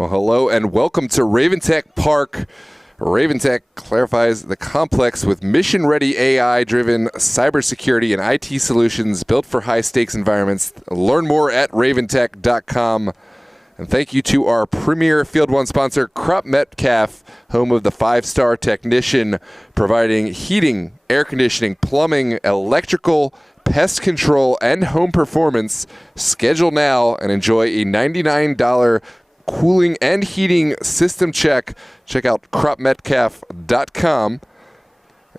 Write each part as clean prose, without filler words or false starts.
Well, hello and welcome to RavenTek Park. RavenTek clarifies the complex with mission-ready AI-driven cybersecurity and IT solutions built for high-stakes environments. Learn more at raventek.com. And thank you to our premier Field One sponsor, Crop Metcalf, home of the 5-star technician, providing heating, air conditioning, plumbing, electrical, pest control, and home performance. Schedule now and enjoy a $99 cooling and heating system check. Check out cropmetcalf.com.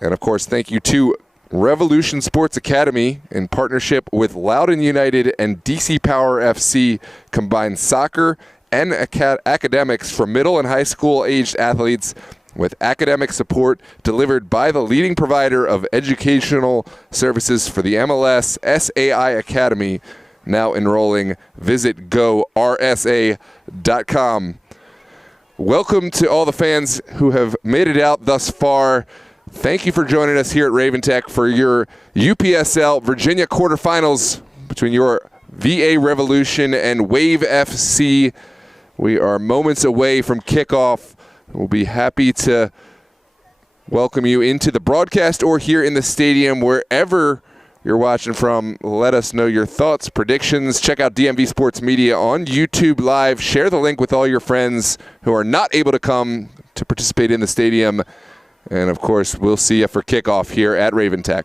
And of course, thank you to Revolution Sports Academy in partnership with Loudoun United and DC Power FC, combine soccer and academics for middle and high school aged athletes with academic support delivered by the leading provider of educational services for the MLS, SAI Academy. Now enrolling. Visit GoRSA.com. Welcome to all the fans who have made it out thus far. Thank you for joining us here at RavenTek for your UPSL Virginia quarterfinals between your VA Revolution and Wave FC. We are moments away from kickoff. We'll be happy to welcome you into the broadcast or here in the stadium, wherever you're watching from. Let us know your thoughts, predictions. Check out DMV Sports Media on YouTube Live. Share the link with all your friends who are not able to come to participate in the stadium. And, of course, we'll see you for kickoff here at RavenTek.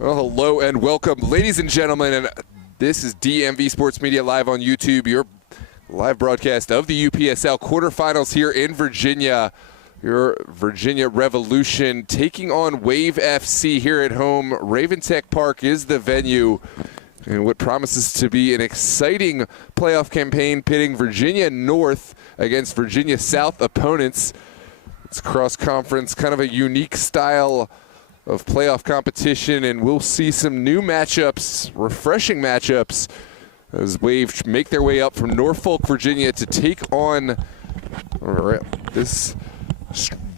Well, hello and welcome, ladies and gentlemen. And this is DMV Sports Media live on YouTube, your live broadcast of the UPSL quarterfinals here in Virginia. Your Virginia Revolution taking on Wave FC here at home. RavenTek Park is the venue. And what promises to be an exciting playoff campaign pitting Virginia North against Virginia South opponents. It's cross-conference, kind of a unique style of playoff competition, and we'll see some new matchups, refreshing matchups, as Wave make their way up from Norfolk, Virginia to take on this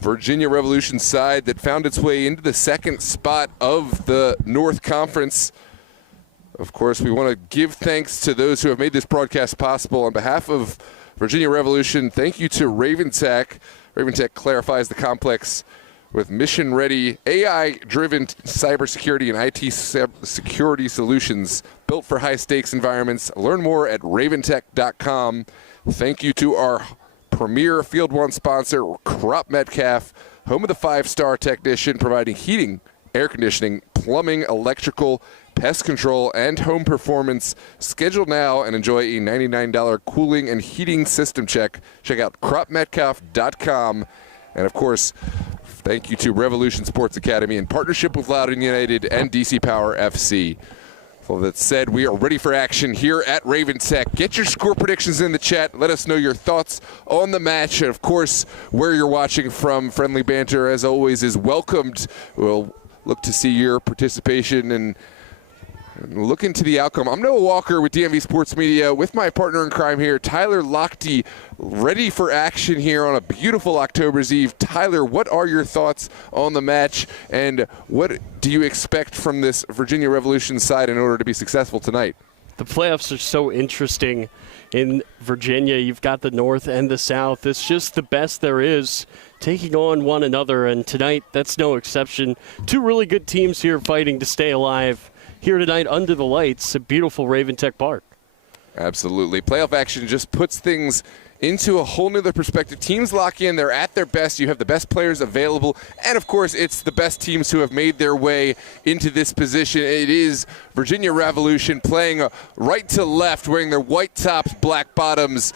Virginia Revolution side that found its way into the second spot of the North Conference. Of course, we want to give thanks to those who have made this broadcast possible. On behalf of Virginia Revolution, thank you to RavenTek. RavenTek clarifies the complex with mission-ready, AI-driven cybersecurity and IT security solutions built for high-stakes environments. Learn more at raventech.com. Thank you to our premier Field One sponsor, Crop Metcalf, home of the 5-star technician, providing heating, air conditioning, plumbing, electrical, pest control, and home performance. Schedule now and enjoy a $99 cooling and heating system check. Check out cropmetcalf.com. And, of course, thank you to Revolution Sports Academy in partnership with Loudoun United and DC Power FC. Well, that said, we are ready for action here at RavenTek. Get your score predictions in the chat. Let us know your thoughts on the match. And, of course, where you're watching from, friendly banter, as always, is welcomed. We'll look to see your participation and look into the outcome. I'm Noah Walker with DMV Sports Media with my partner in crime here, Tyler Lochte, ready for action here on a beautiful October's Eve. Tyler, what are your thoughts on the match, and what do you expect from this Virginia Revolution side in order to be successful tonight? The playoffs are so interesting in Virginia. You've got the North and the South. It's just the best there is taking on one another, and tonight that's no exception. Two really good teams here fighting to stay alive here tonight under the lights at beautiful RavenTek Park. Absolutely. Playoff action just puts things into a whole nother perspective. Teams lock in, they're at their best, you have the best players available, and of course it's the best teams who have made their way into this position. It is Virginia Revolution playing right to left, wearing their white tops, black bottoms.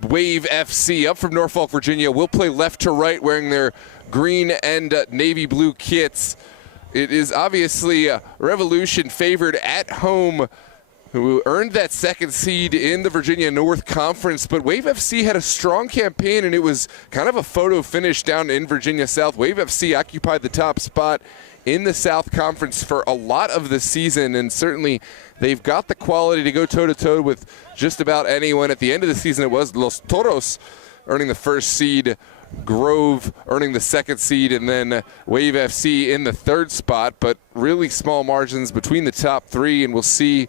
Wave FC up from Norfolk, Virginia will play left to right, wearing their green and navy blue kits. It is obviously Revolution favored at home, who earned that second seed in the Virginia North Conference. But Wave FC had a strong campaign, and it was kind of a photo finish down in Virginia South. Wave FC occupied the top spot in the South Conference for a lot of the season, and certainly they've got the quality to go toe-to-toe with just about anyone. At the end of the season, it was Los Toros earning the first seed, Grove earning the second seed, and then Wave FC in the third spot, but really small margins between the top three, and we'll see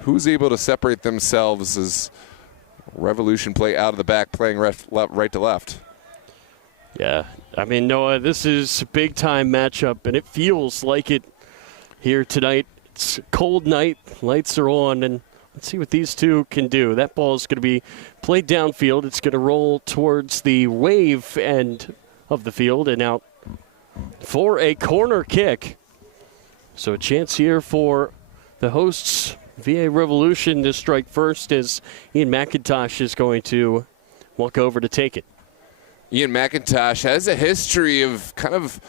who's able to separate themselves as Revolution play out of the back, playing right to left. Yeah, I mean, Noah, this is a big-time matchup, and it feels like it here tonight. It's a cold night, lights are on, and let's see what these two can do. That ball is going to be played downfield. It's going to roll towards the Wave end of the field and out for a corner kick. So a chance here for the hosts, VA Revolution, to strike first as Ian McIntosh is going to walk over to take it. Ian McIntosh has a history of kind of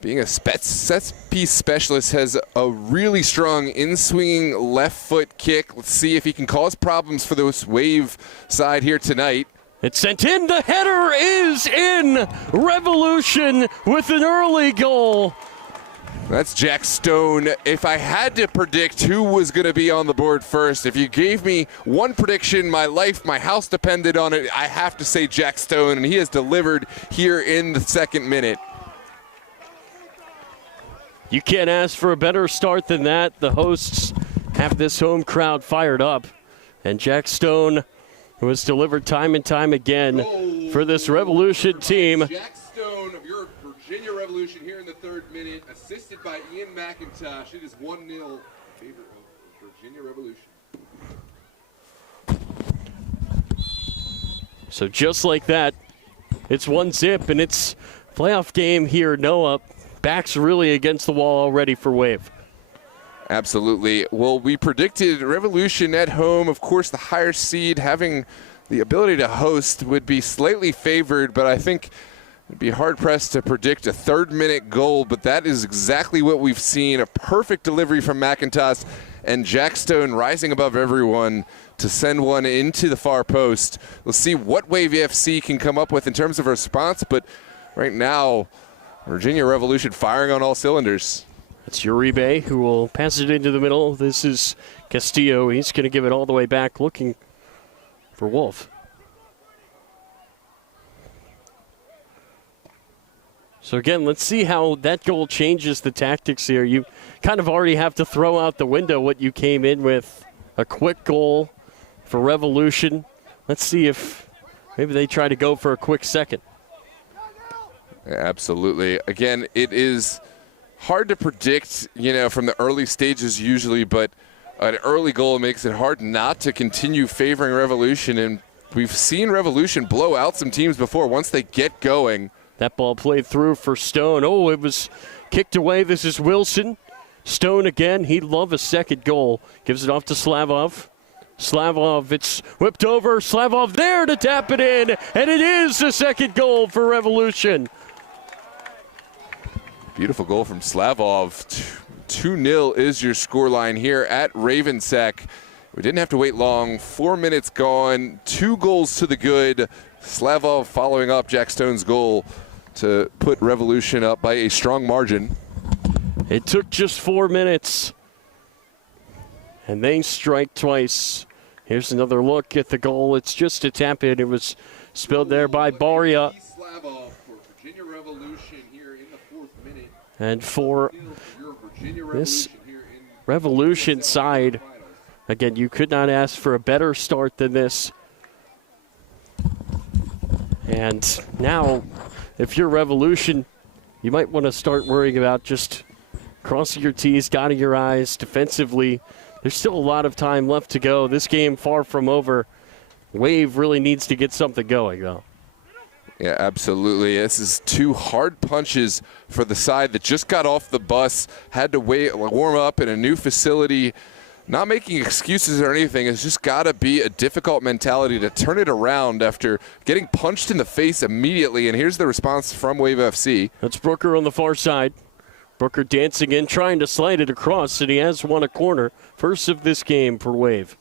being a set piece specialist, has a really strong in-swinging left foot kick. Let's see if he can cause problems for this Wave side here tonight. It's sent in. The header is in. Revolution with an early goal. That's Jack Stone. If I had to predict who was going to be on the board first, if you gave me one prediction, my life, my house depended on it, I have to say Jack Stone, and he has delivered here in the second minute. You can't ask for a better start than that. The hosts have this home crowd fired up, and Jack Stone, who has delivered time and time again for this Revolution team. Jack Stone of your Virginia Revolution here in the third minute, assisted by Ian McIntosh. It is 1-0 in favor of Virginia Revolution. So just like that, it's 1-0, and it's playoff game here, Noah. Backs really against the wall already for Wave. Absolutely. Well, we predicted Revolution at home. Of course, the higher seed having the ability to host would be slightly favored, but I think it'd be hard-pressed to predict a third-minute goal, but that is exactly what we've seen. A perfect delivery from McIntosh, and Jack Stone rising above everyone to send one into the far post. We'll see what Wave FC can come up with in terms of response, but right now, Virginia Revolution firing on all cylinders. It's Uribe who will pass it into the middle. This is Castillo. He's going to give it all the way back, looking for Wolf. So again, let's see how that goal changes the tactics here. You kind of already have to throw out the window what you came in with. A quick goal for Revolution. Let's see if maybe they try to go for a quick second. Yeah, absolutely. Again, it is hard to predict, from the early stages usually, but an early goal makes it hard not to continue favoring Revolution, and we've seen Revolution blow out some teams before once they get going. That ball played through for Stone. Oh, it was kicked away. This is Wilson. Stone again. He'd love a second goal. Gives it off to Slavov. Slavov, it's whipped over. Slavov there to tap it in, and it is the second goal for Revolution. Beautiful goal from Slavov. 2-0 is your scoreline here at RavenTek. We didn't have to wait long. 4 minutes gone. 2 goals to the good. Slavov following up Jack Stone's goal to put Revolution up by a strong margin. It took just 4 minutes. And they strike twice. Here's another look at the goal. It's just a tap in. It was spilled there by Baria. Slavov for Virginia Revolution here in the 4th minute. And for this Revolution side, again, you could not ask for a better start than this. And now, if you're Revolution, you might want to start worrying about just crossing your T's, dotting your I's defensively. There's still a lot of time left to go. This game far from over. Wave really needs to get something going, though. Yeah, absolutely. This is 2 hard punches for the side that just got off the bus, had to warm up in a new facility. Not making excuses or anything. It's just got to be a difficult mentality to turn it around after getting punched in the face immediately. And here's the response from Wave FC. That's Brooker on the far side. Brooker dancing in, trying to slide it across, and he has won a corner. First of this game for Wave.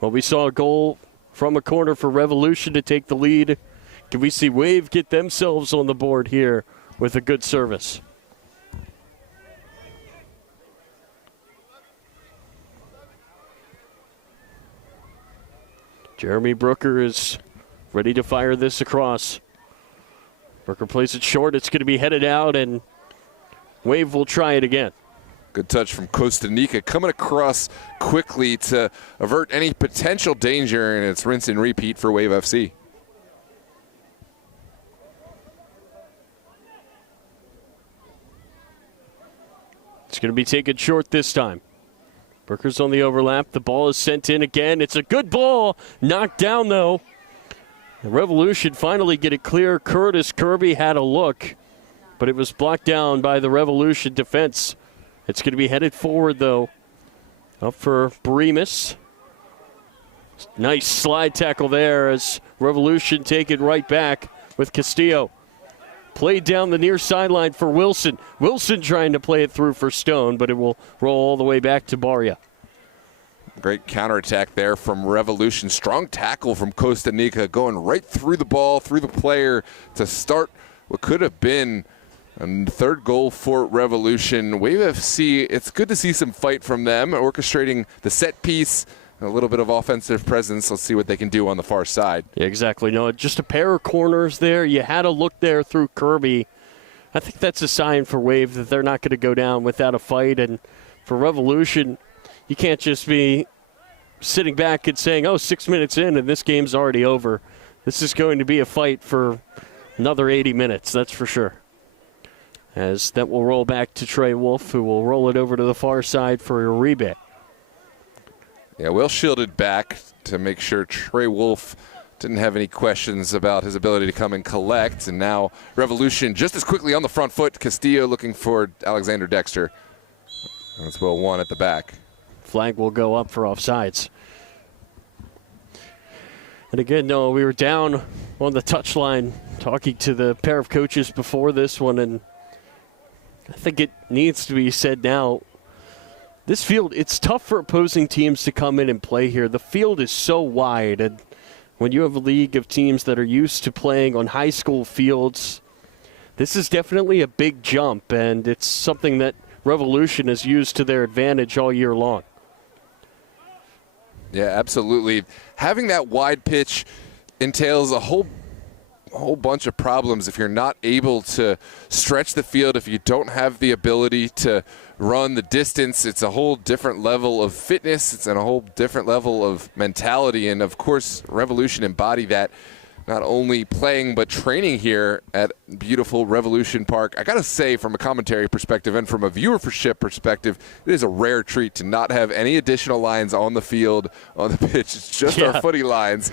Well, we saw a goal from a corner for Revolution to take the lead. Can we see Wave get themselves on the board here with a good service? Jeremy Brooker is ready to fire this across. Brooker plays it short. It's going to be headed out, and Wave will try it again. Good touch from Costa Rica, coming across quickly to avert any potential danger, and it's rinse and repeat for Wave FC. It's going to be taken short this time. Brooker's on the overlap. The ball is sent in again. It's a good ball. Knocked down, though. The Revolution finally get it clear. Curtis Kirby had a look, but it was blocked down by the Revolution defense. It's going to be headed forward, though. Up for Bremus. Nice slide tackle there as Revolution take it right back with Castillo. Played down the near sideline for Wilson. Wilson trying to play it through for Stone, but it will roll all the way back to Baria. Great counterattack there from Revolution. Strong tackle from Costa Rica, going right through the ball, through the player to start what could have been a third goal for Revolution. Wave FC, it's good to see some fight from them, orchestrating the set piece, a little bit of offensive presence. Let's see what they can do on the far side. Yeah, exactly. No, just a pair of corners there. You had a look there through Kirby. I think that's a sign for Wave that they're not going to go down without a fight. And for Revolution, you can't just be sitting back and saying, oh, 6 minutes in and this game's already over. This is going to be a fight for another 80 minutes, that's for sure. As that will roll back to Trey Wolf, who will roll it over to the far side for Uribe. Yeah, well shielded back to make sure Trey Wolf didn't have any questions about his ability to come and collect. And now Revolution just as quickly on the front foot. Castillo looking for Alexander Dexter. That's well one at the back. Flag will go up for offsides. And again, no, we were down on the touchline talking to the pair of coaches before this one, and I think it needs to be said now. This field, it's tough for opposing teams to come in and play here. The field is so wide, and when you have a league of teams that are used to playing on high school fields, this is definitely a big jump, and it's something that Revolution has used to their advantage all year long. Yeah, absolutely. Having that wide pitch entails a whole bunch of problems if you're not able to stretch the field, if you don't have the ability to run the distance. It's a whole different level of fitness. It's a whole different level of mentality. And, of course, Revolution embody that, not only playing but training here at beautiful Revolution Park. I got to say, from a commentary perspective and from a viewership perspective, it is a rare treat to not have any additional lines on the field, on the pitch. It's just our footy lines.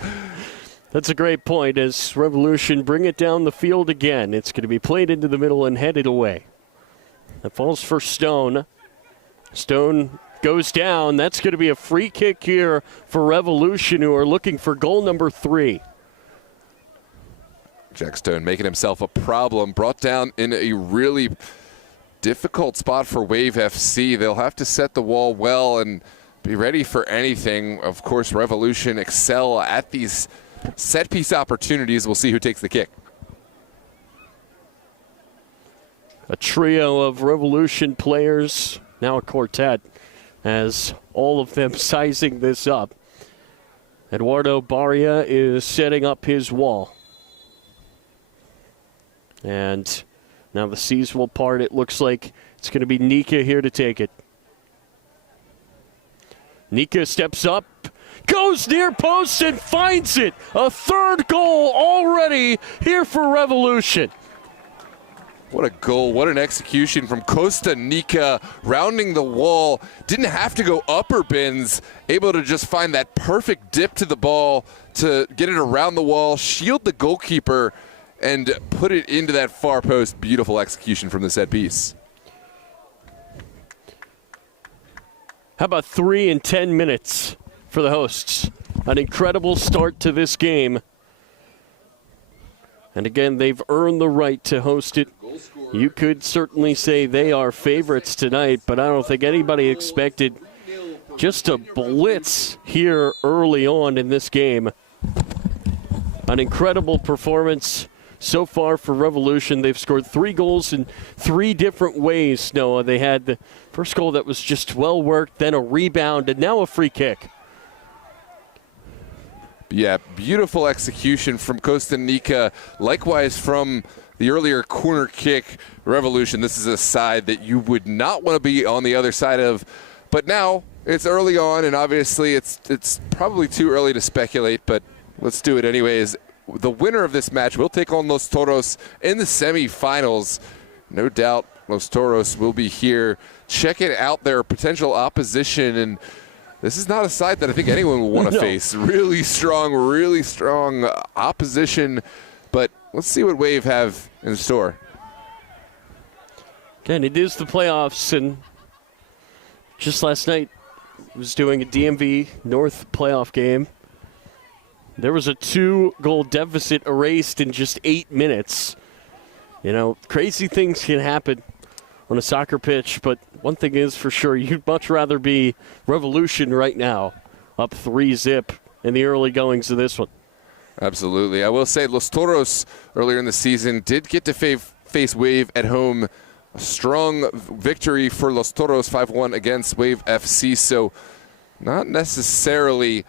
That's a great point. As Revolution bring it down the field again, it's going to be played into the middle and headed away. That falls for Stone. Stone goes down. That's going to be a free kick here for Revolution, who are looking for goal number 3. Jack Stone making himself a problem, brought down in a really difficult spot for Wave FC. They'll have to set the wall well and be ready for anything. Of course, Revolution excel at these set-piece opportunities. We'll see who takes the kick. A trio of Revolution players, now a quartet, as all of them sizing this up. Eduardo Barria is setting up his wall. And now the seas will part. It looks like it's going to be Nika here to take it. Nika steps up, goes near post and finds it. A third goal already here for Revolution. What a goal, what an execution from Costa Nika, rounding the wall. Didn't have to go upper bins, able to just find that perfect dip to the ball to get it around the wall, shield the goalkeeper, and put it into that far post. Beautiful execution from the set piece. How about 3 and 10 minutes for the hosts? An incredible start to this game. And again, they've earned the right to host it. You could certainly say they are favorites tonight, but I don't think anybody expected just a blitz here early on in this game. An incredible performance so far for Revolution. They've scored 3 goals in 3 different ways, Noah. They had the first goal that was just well worked, then a rebound, and now a free kick. Yeah, beautiful execution from Costa Nika. Likewise from the earlier corner kick, Revolution. This is a side that you would not want to be on the other side of. But now it's early on, and obviously it's probably too early to speculate, but let's do it anyways. The winner of this match will take on Los Toros in the semifinals. No doubt Los Toros will be here checking out their potential opposition, and this is not a side that I think anyone will want to face. Really strong opposition, but let's see what Wave have in store. Again, it is the playoffs, and just last night I was doing a DMV North playoff game. There was a 2-goal deficit erased in just 8 minutes. You know, crazy things can happen on a soccer pitch, but one thing is for sure, you'd much rather be Revolution right now, up 3-0 in the early goings of this one. Absolutely. I will say Los Toros earlier in the season did get to face Wave at home. A strong victory for Los Toros, 5-1 against Wave FC, so not necessarily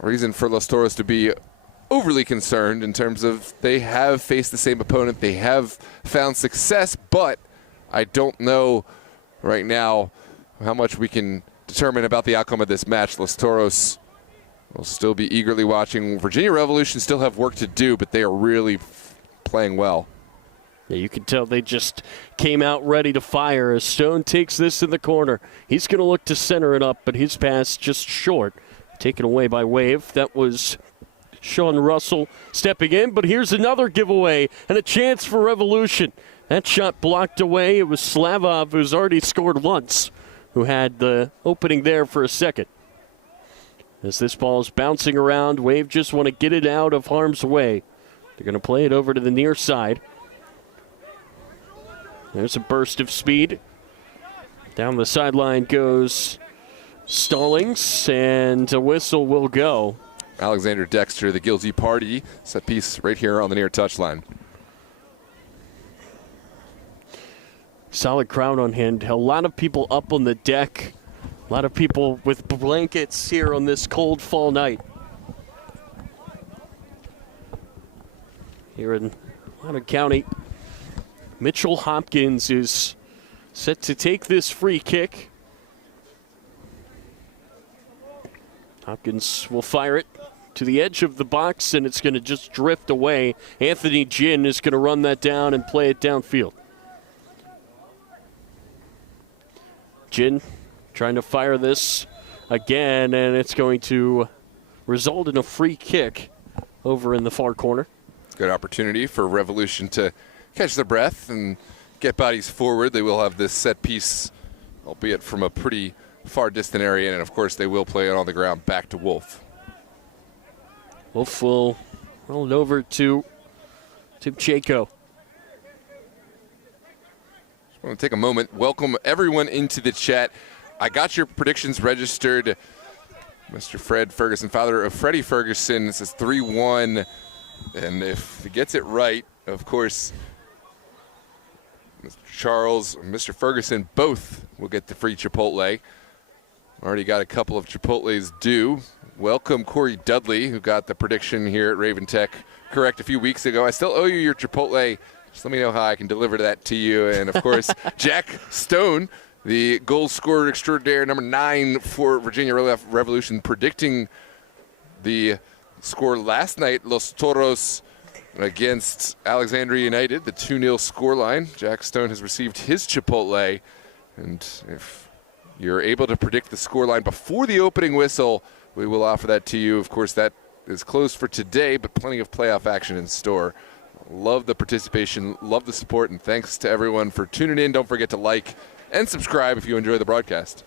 reason for Los Toros to be overly concerned in terms of they have faced the same opponent. They have found success, but I don't know right now how much we can determine about the outcome of this match. Los Toros will still be eagerly watching. Virginia Revolution still have work to do, but they are really playing well. Yeah, you can tell they just came out ready to fire as Stone takes this in the corner. He's going to look to center it up, but his pass just short. Taken away by Wave. That was Sean Russell stepping in, but here's another giveaway and a chance for Revolution. That shot blocked away. It was Slavov, who's already scored once, who had the opening there for a second. As this ball is bouncing around, Wave just want to get it out of harm's way. They're going to play it over to the near side. There's a burst of speed. Down the sideline goes Stallings, and a whistle will go. Alexander Dexter, the guilty party. Set piece right here on the near touchline. Solid crowd on hand. A lot of people up on the deck. A lot of people with blankets here on this cold fall night. Here in Loudoun County, Mitchell Hopkins is set to take this free kick. Hopkins will fire it to the edge of the box, and it's going to just drift away. Anthony Ginn is going to run that down and play it downfield. Ginn trying to fire this again, and it's going to result in a free kick over in the far corner. Good opportunity for Revolution to catch their breath and get bodies forward. They will have this set piece, albeit from a pretty far distant area, and of course they will play it on the ground back to Wolf. Wolf will roll it over to Tim Chayko. I want to take a moment, welcome everyone into the chat. I got your predictions registered. Mr. Fred Ferguson, father of Freddie Ferguson, says 3-1. And if he gets it right, of course, Mr. Charles and Mr. Ferguson both will get the free Chipotle. Already got a couple of Chipotles due. Welcome Corey Dudley, who got the prediction here at RavenTek correct a few weeks ago. I still owe you your Chipotle. Just let me know how I can deliver that to you. And, of course, Jack Stone, the goal scorer extraordinaire, number 9 for Virginia Revolution, predicting the score last night, Los Toros against Alexandria United, the 2-0 scoreline. Jack Stone has received his Chipotle. And if you're able to predict the scoreline before the opening whistle, we will offer that to you. Of course, that is closed for today, but plenty of playoff action in store. Love the participation, love the support, and thanks to everyone for tuning in. Don't forget to like and subscribe if you enjoy the broadcast.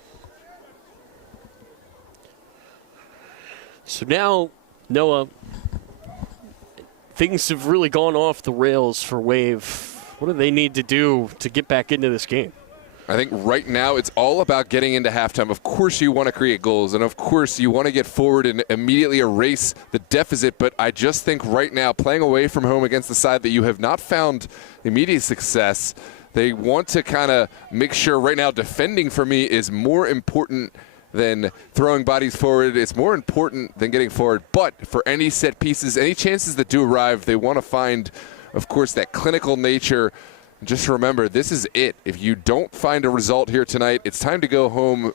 So now, Noah, things have really gone off the rails for Wave. What do they need to do to get back into this game? I think right now it's all about getting into halftime. Of course you want to create goals, and of course you want to get forward and immediately erase the deficit, but I just think right now, playing away from home against the side that you have not found immediate success, they want to kind of make sure right now defending for me is more important than throwing bodies forward. It's more important than getting forward, but for any set pieces, any chances that do arrive, they want to find, of course, that clinical nature. Just remember, this is it. If you don't find a result here tonight, it's time to go home.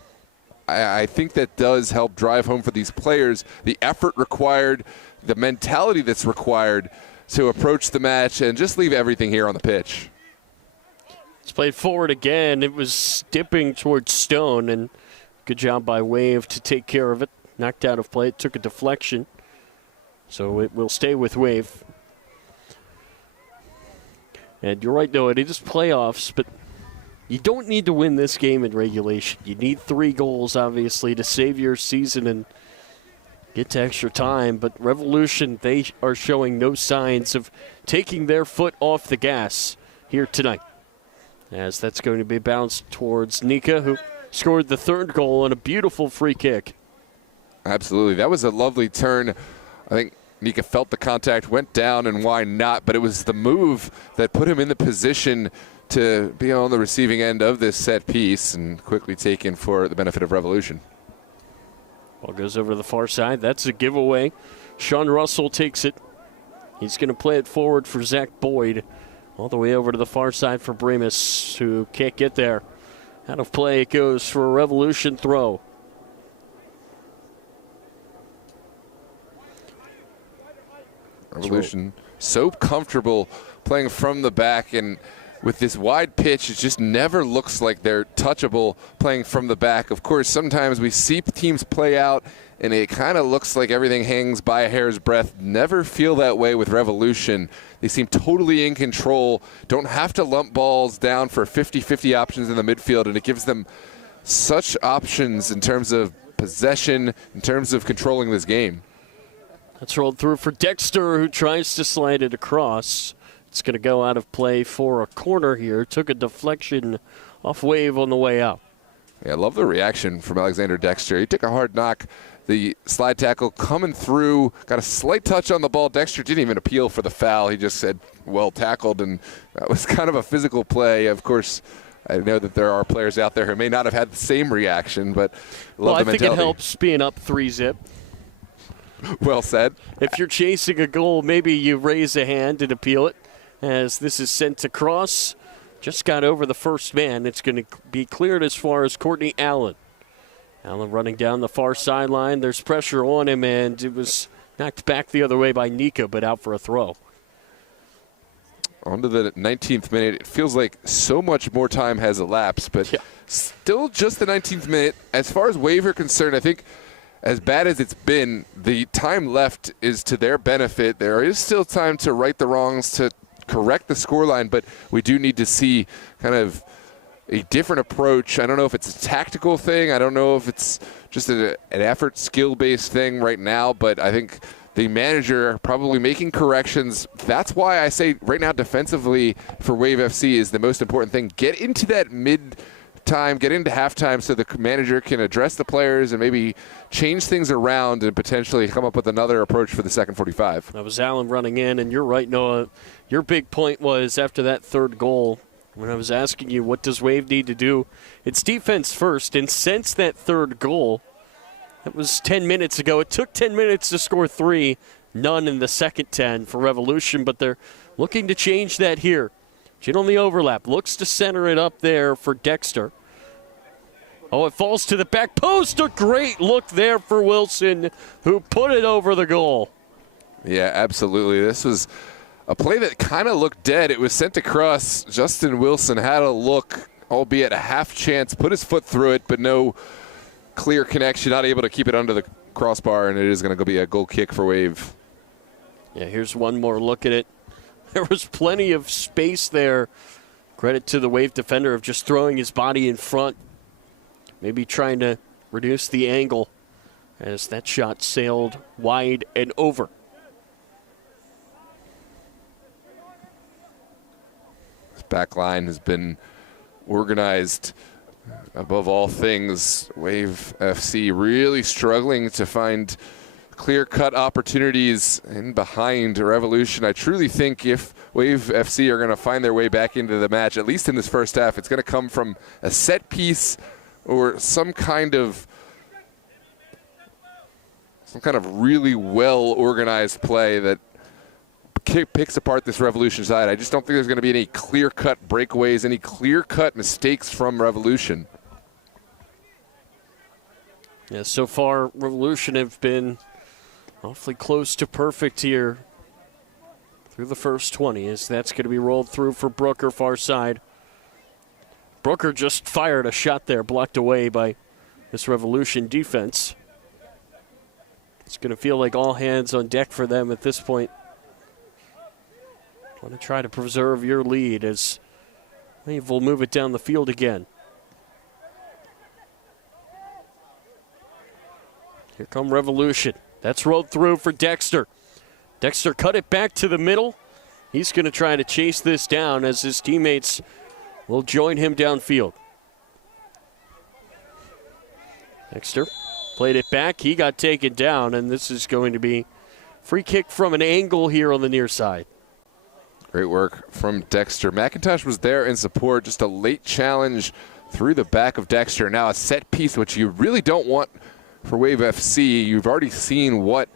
I think that does help drive home for these players the effort required, the mentality that's required to approach the match and just leave everything here on the pitch. It's played forward again. It was dipping towards Stone, and good job by Wave to take care of it. Knocked out of play. It took a deflection, so it will stay with Wave. And you're right, Noah, it is playoffs, but you don't need to win this game in regulation. You need 3 goals, obviously, to save your season and get to extra time. But Revolution, they are showing no signs of taking their foot off the gas here tonight, as that's going to be bounced towards Nika, who scored the 3rd goal on a beautiful free kick. Absolutely. That was a lovely turn. I think Nika felt the contact, went down, and why not? But it was the move that put him in the position to be on the receiving end of this set piece and quickly taken for the benefit of Revolution. Ball goes over to the far side. That's a giveaway. Sean Russell takes it. He's going to play it forward for Zach Boyd. All the way over to the far side for Bremus, who can't get there. Out of play it goes for a Revolution throw. Revolution so comfortable playing from the back, and with this wide pitch, it just never looks like they're touchable playing from the back. Of course, sometimes we see teams play out, and it kind of looks like everything hangs by a hair's breadth. Never feel that way with Revolution. They seem totally in control, don't have to lump balls down for 50-50 options in the midfield, and it gives them such options in terms of possession, in terms of controlling this game. That's rolled through for Dexter, who tries to slide it across. It's going to go out of play for a corner here. Took a deflection off Wave on the way out. Yeah, I love the reaction from Alexander Dexter. He took a hard knock. The slide tackle coming through, got a slight touch on the ball. Dexter didn't even appeal for the foul. He just said, well tackled, and that was kind of a physical play. Of course, I know that there are players out there who may not have had the same reaction, but love the mentality. I think it helps being up 3-zip. Well said. If you're chasing a goal, maybe you raise a hand and appeal it. As this is sent across, just got over the first man. It's going to be cleared as far as Courtney Allen. Allen running down the far sideline. There's pressure on him, and it was knocked back the other way by Nika, but out for a throw. On to the 19th minute. It feels like so much more time has elapsed, but still just the 19th minute. As far as Wave are concerned, I think as bad as it's been, the time left is to their benefit. There is still time to right the wrongs, to correct the scoreline, but we do need to see kind of a different approach. I don't know if it's a tactical thing. I don't know if it's just an effort, skill-based thing right now, but I think the manager probably making corrections. That's why I say right now defensively for Wave FC is the most important thing. Get into that mid-time, get into halftime so the manager can address the players and maybe change things around and potentially come up with another approach for the second 45. That was Allen running in, and you're right, Noah. Your big point was after that third goal, when I was asking you what does Wave need to do, it's defense first, and since that third goal, that was 10 minutes ago. It took 10 minutes to score 3, none in the second 10 for Revolution, but they're looking to change that here. Chin on the overlap, looks to center it up there for Dexter. Oh, it falls to the back post. A great look there for Wilson, who put it over the goal. Yeah, absolutely. This was a play that kind of looked dead. It was sent across. Justin Wilson had a look, albeit a half chance, put his foot through it, but no clear connection, not able to keep it under the crossbar, and it is going to be a goal kick for Wave. Yeah, here's one more look at it. There was plenty of space there. Credit to the Wave defender of just throwing his body in front, maybe trying to reduce the angle as that shot sailed wide and over. This back line has been organized above all things. Wave FC really struggling to find clear-cut opportunities in behind Revolution. I truly think if Wave FC are going to find their way back into the match, at least in this first half, it's going to come from a set piece or some kind of really well-organized play that picks apart this Revolution side. I just don't think there's going to be any clear-cut breakaways, any clear-cut mistakes from Revolution. Yeah, so far Revolution have been awfully close to perfect here through the first 20, as that's going to be rolled through for Brooker, far side. Brooker just fired a shot there, blocked away by this Revolution defense. It's going to feel like all hands on deck for them at this point. Want to try to preserve your lead as Wave will move it down the field again. Here come Revolution. That's rolled through for Dexter. Dexter cut it back to the middle. He's going to try to chase this down as his teammates will join him downfield. Dexter played it back. He got taken down, and this is going to be free kick from an angle here on the near side. Great work from Dexter. McIntosh was there in support. Just a late challenge through the back of Dexter. Now a set piece, which you really don't want for Wave FC. You've already seen what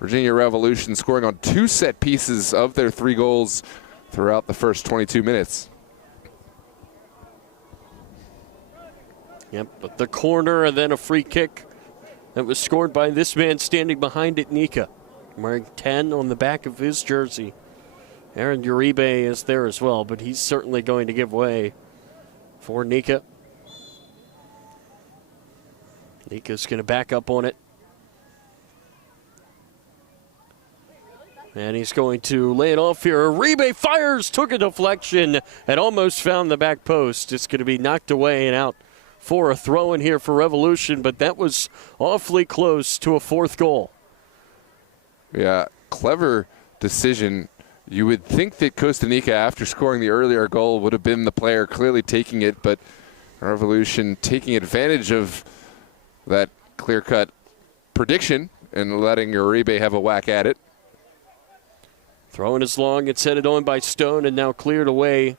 Virginia Revolution scoring on 2 set pieces of their 3 goals throughout the first 22 minutes. Yep, but the corner and then a free kick that was scored by this man standing behind it, Nika, wearing 10 on the back of his jersey. Aaron Uribe is there as well, but he's certainly going to give way for Nika. Nika's going to back up on it. And he's going to lay it off here. Uribe fires, took a deflection, and almost found the back post. It's going to be knocked away and out for a throw in here for Revolution, but that was awfully close to a fourth goal. Yeah, clever decision. You would think that Costa Rica, after scoring the earlier goal, would have been the player clearly taking it, but Revolution taking advantage of that clear-cut prediction and letting Uribe have a whack at it. Throwing is long, it's headed on by Stone and now cleared away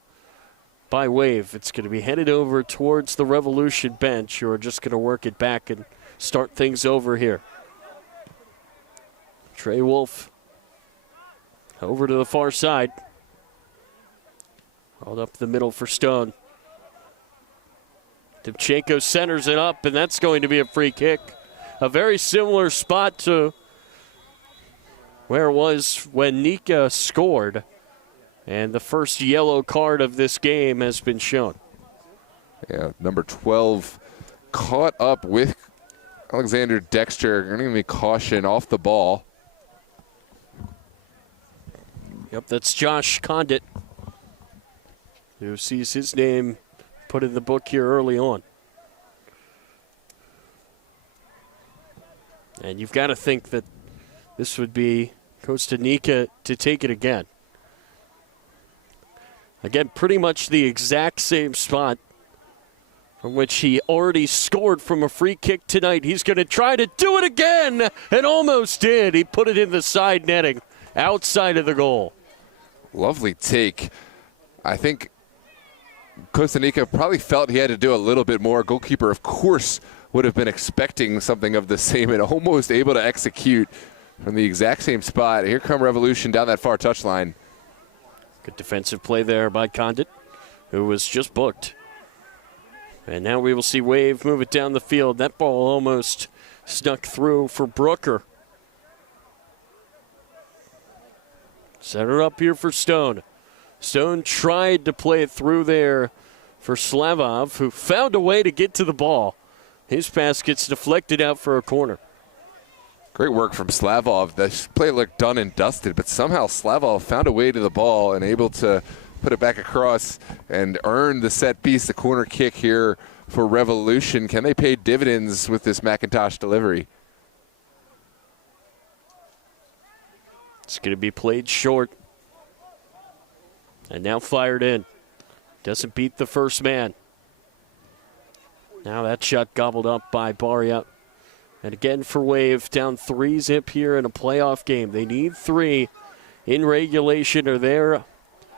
by Wave. It's going to be headed over towards the Revolution bench, who are just going to work it back and start things over here. Trey Wolf over to the far side. Rolled up the middle for Stone. Demchenko centers it up, and that's going to be a free kick. A very similar spot to where it was when Nika scored. And the first yellow card of this game has been shown. Yeah, number 12 caught up with Alexander Dexter. Going to be caution off the ball. Yep, that's Josh Condit, who sees his name put in the book here early on. And you've got to think that this would be Costa Rica to take it again. Again, pretty much the exact same spot from which he already scored from a free kick tonight. He's going to try to do it again, and almost did. He put it in the side netting outside of the goal. Lovely take. I think Costa Rica probably felt he had to do a little bit more. Goalkeeper, of course, would have been expecting something of the same and almost able to execute from the exact same spot. Here come Revolution down that far touchline. Good defensive play there by Condit, who was just booked. And now we will see Wave move it down the field. That ball almost snuck through for Brooker. Set her up here for Stone. Stone tried to play it through there for Slavov, who found a way to get to the ball. His pass gets deflected out for a corner. Great work from Slavov. The play looked done and dusted, but somehow Slavov found a way to the ball and able to put it back across and earn the set piece, the corner kick here for Revolution. Can they pay dividends with this McIntosh delivery? It's going to be played short. And now fired in. Doesn't beat the first man. Now that shot gobbled up by Baria. And again for Wave, down 3-0 here in a playoff game. They need 3 in regulation, or their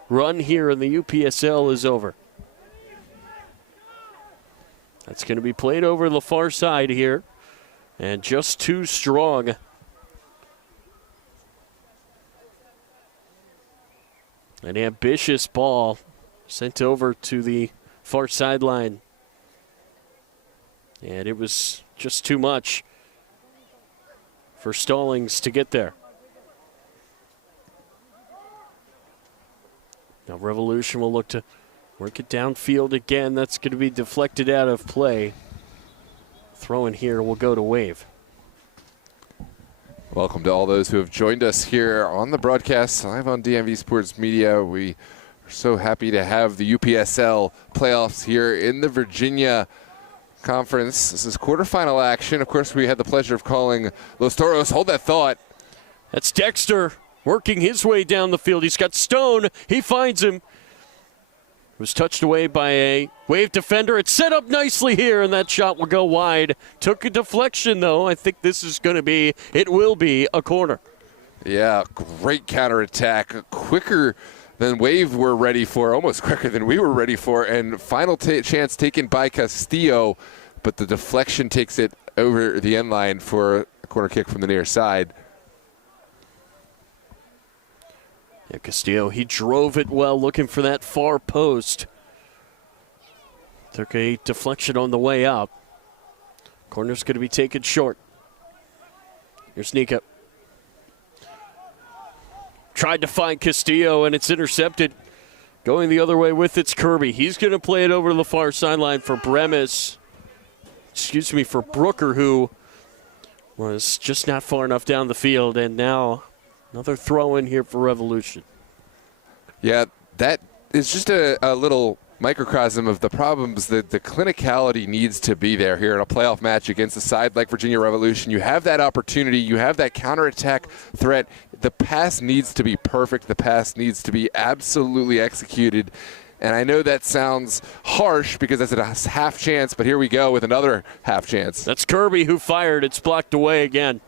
run here in the UPSL is over. That's going to be played over the far side here. And just too strong. An ambitious ball sent over to the far sideline. And it was just too much for Stallings to get there. Now Revolution will look to work it downfield again. That's going to be deflected out of play. Throw in here will go to Wave. Welcome to all those who have joined us here on the broadcast live on DMV Sports Media. We are so happy to have the UPSL playoffs here in the Virginia Conference. This is quarterfinal action. Of course, we had the pleasure of calling Los Toros. Hold that thought. That's Dexter working his way down the field. He's got Stone. He finds him. Was touched away by a Wave defender. It's set up nicely here, and that shot will go wide. Took a deflection, though. I think this is going to be, it will be a corner. Yeah, great counterattack. Quicker than Wave were ready for, almost quicker than we were ready for, and final chance taken by Castillo, but the deflection takes it over the end line for a corner kick from the near side. Yeah, Castillo, he drove it well, looking for that far post. Took a deflection on the way up. Corner's going to be taken short. Here's Nika. tried to find Castillo, and it's intercepted. Going the other way with it's Kirby. He's going to play it over to the far sideline for for Brooker, who was just not far enough down the field. And now another throw in here for Revolution. Yeah, that is just a little microcosm of the problems that the clinicality needs to be there here in a playoff match against a side like Virginia Revolution. You have that opportunity. You have that counterattack threat. The pass needs to be perfect. The pass needs to be absolutely executed. And I know that sounds harsh because that's a half chance, but here we go with another half chance. That's Kirby who fired. It's blocked away again.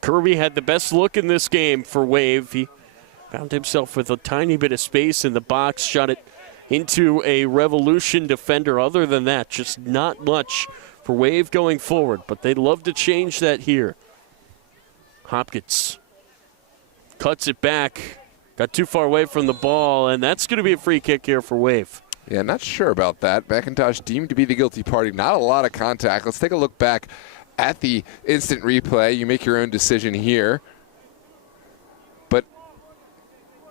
Kirby had the best look in this game for Wave. He found himself with a tiny bit of space in the box, shot it into a Revolution defender. Other than that, just not much for Wave going forward, but they'd love to change that here. Hopkins cuts it back, got too far away from the ball, and that's going to be a free kick here for Wave. Yeah, not sure about that. McIntosh deemed to be the guilty party. Not a lot of contact. Let's take a look back at the instant replay. You make your own decision here. But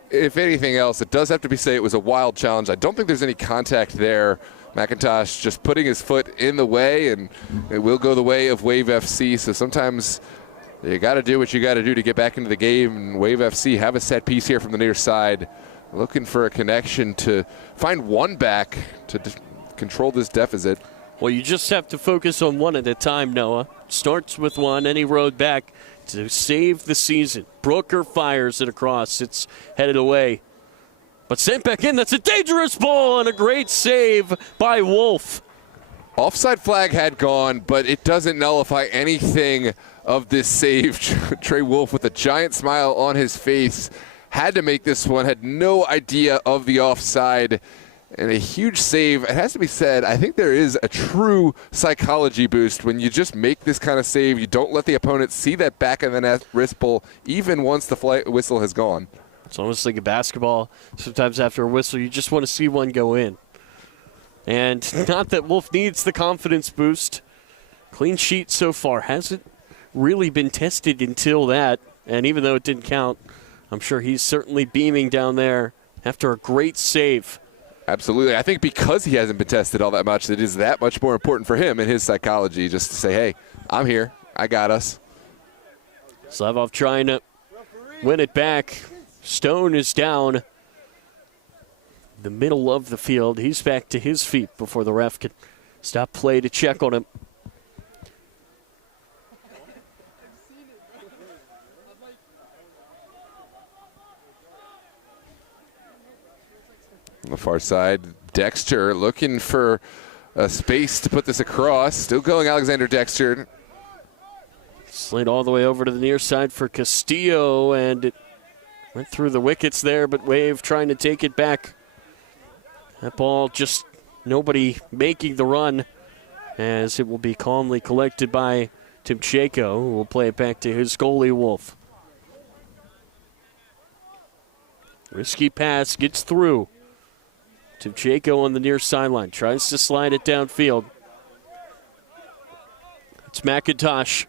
if anything else, it does have to be said it was a wild challenge. I don't think there's any contact there. McIntosh just putting his foot in the way, and it will go the way of Wave FC. So sometimes you got to do what you got to do to get back into the game. And Wave FC have a set piece here from the near side, looking for a connection to find one back to control this deficit. Well, you just have to focus on one at a time, Noah. Starts with one, any road back to save the season. Brooker fires it across. It's headed away. But sent back in. That's a dangerous ball and a great save by Wolf. Offside flag had gone, but it doesn't nullify anything of this save. Trey Wolf with a giant smile on his face had to make this one, had no idea of the offside, and a huge save. It has to be said, I think there is a true psychology boost when you just make this kind of save. You don't let the opponent see that back of the net wrist pull, even once the whistle has gone. It's almost like a basketball. Sometimes after a whistle, you just want to see one go in. And not that Wolf needs the confidence boost. Clean sheet so far. Hasn't really been tested until that. And even though it didn't count, I'm sure he's certainly beaming down there after a great save. Absolutely. I think because he hasn't been tested all that much, it is that much more important for him and his psychology just to say, hey, I'm here. I got us. Slavov trying to win it back. Stone is down the middle of the field. He's back to his feet before the ref can stop play to check on him. On the far side, Dexter looking for a space to put this across. Still going Alexander Dexter. Slid all the way over to the near side for Castillo, and it went through the wickets there, but Wave trying to take it back. That ball just nobody making the run, as it will be calmly collected by Timchenko, who will play it back to his goalie, Wolf. Risky pass, gets through. Timchenko on the near sideline, tries to slide it downfield. It's McIntosh.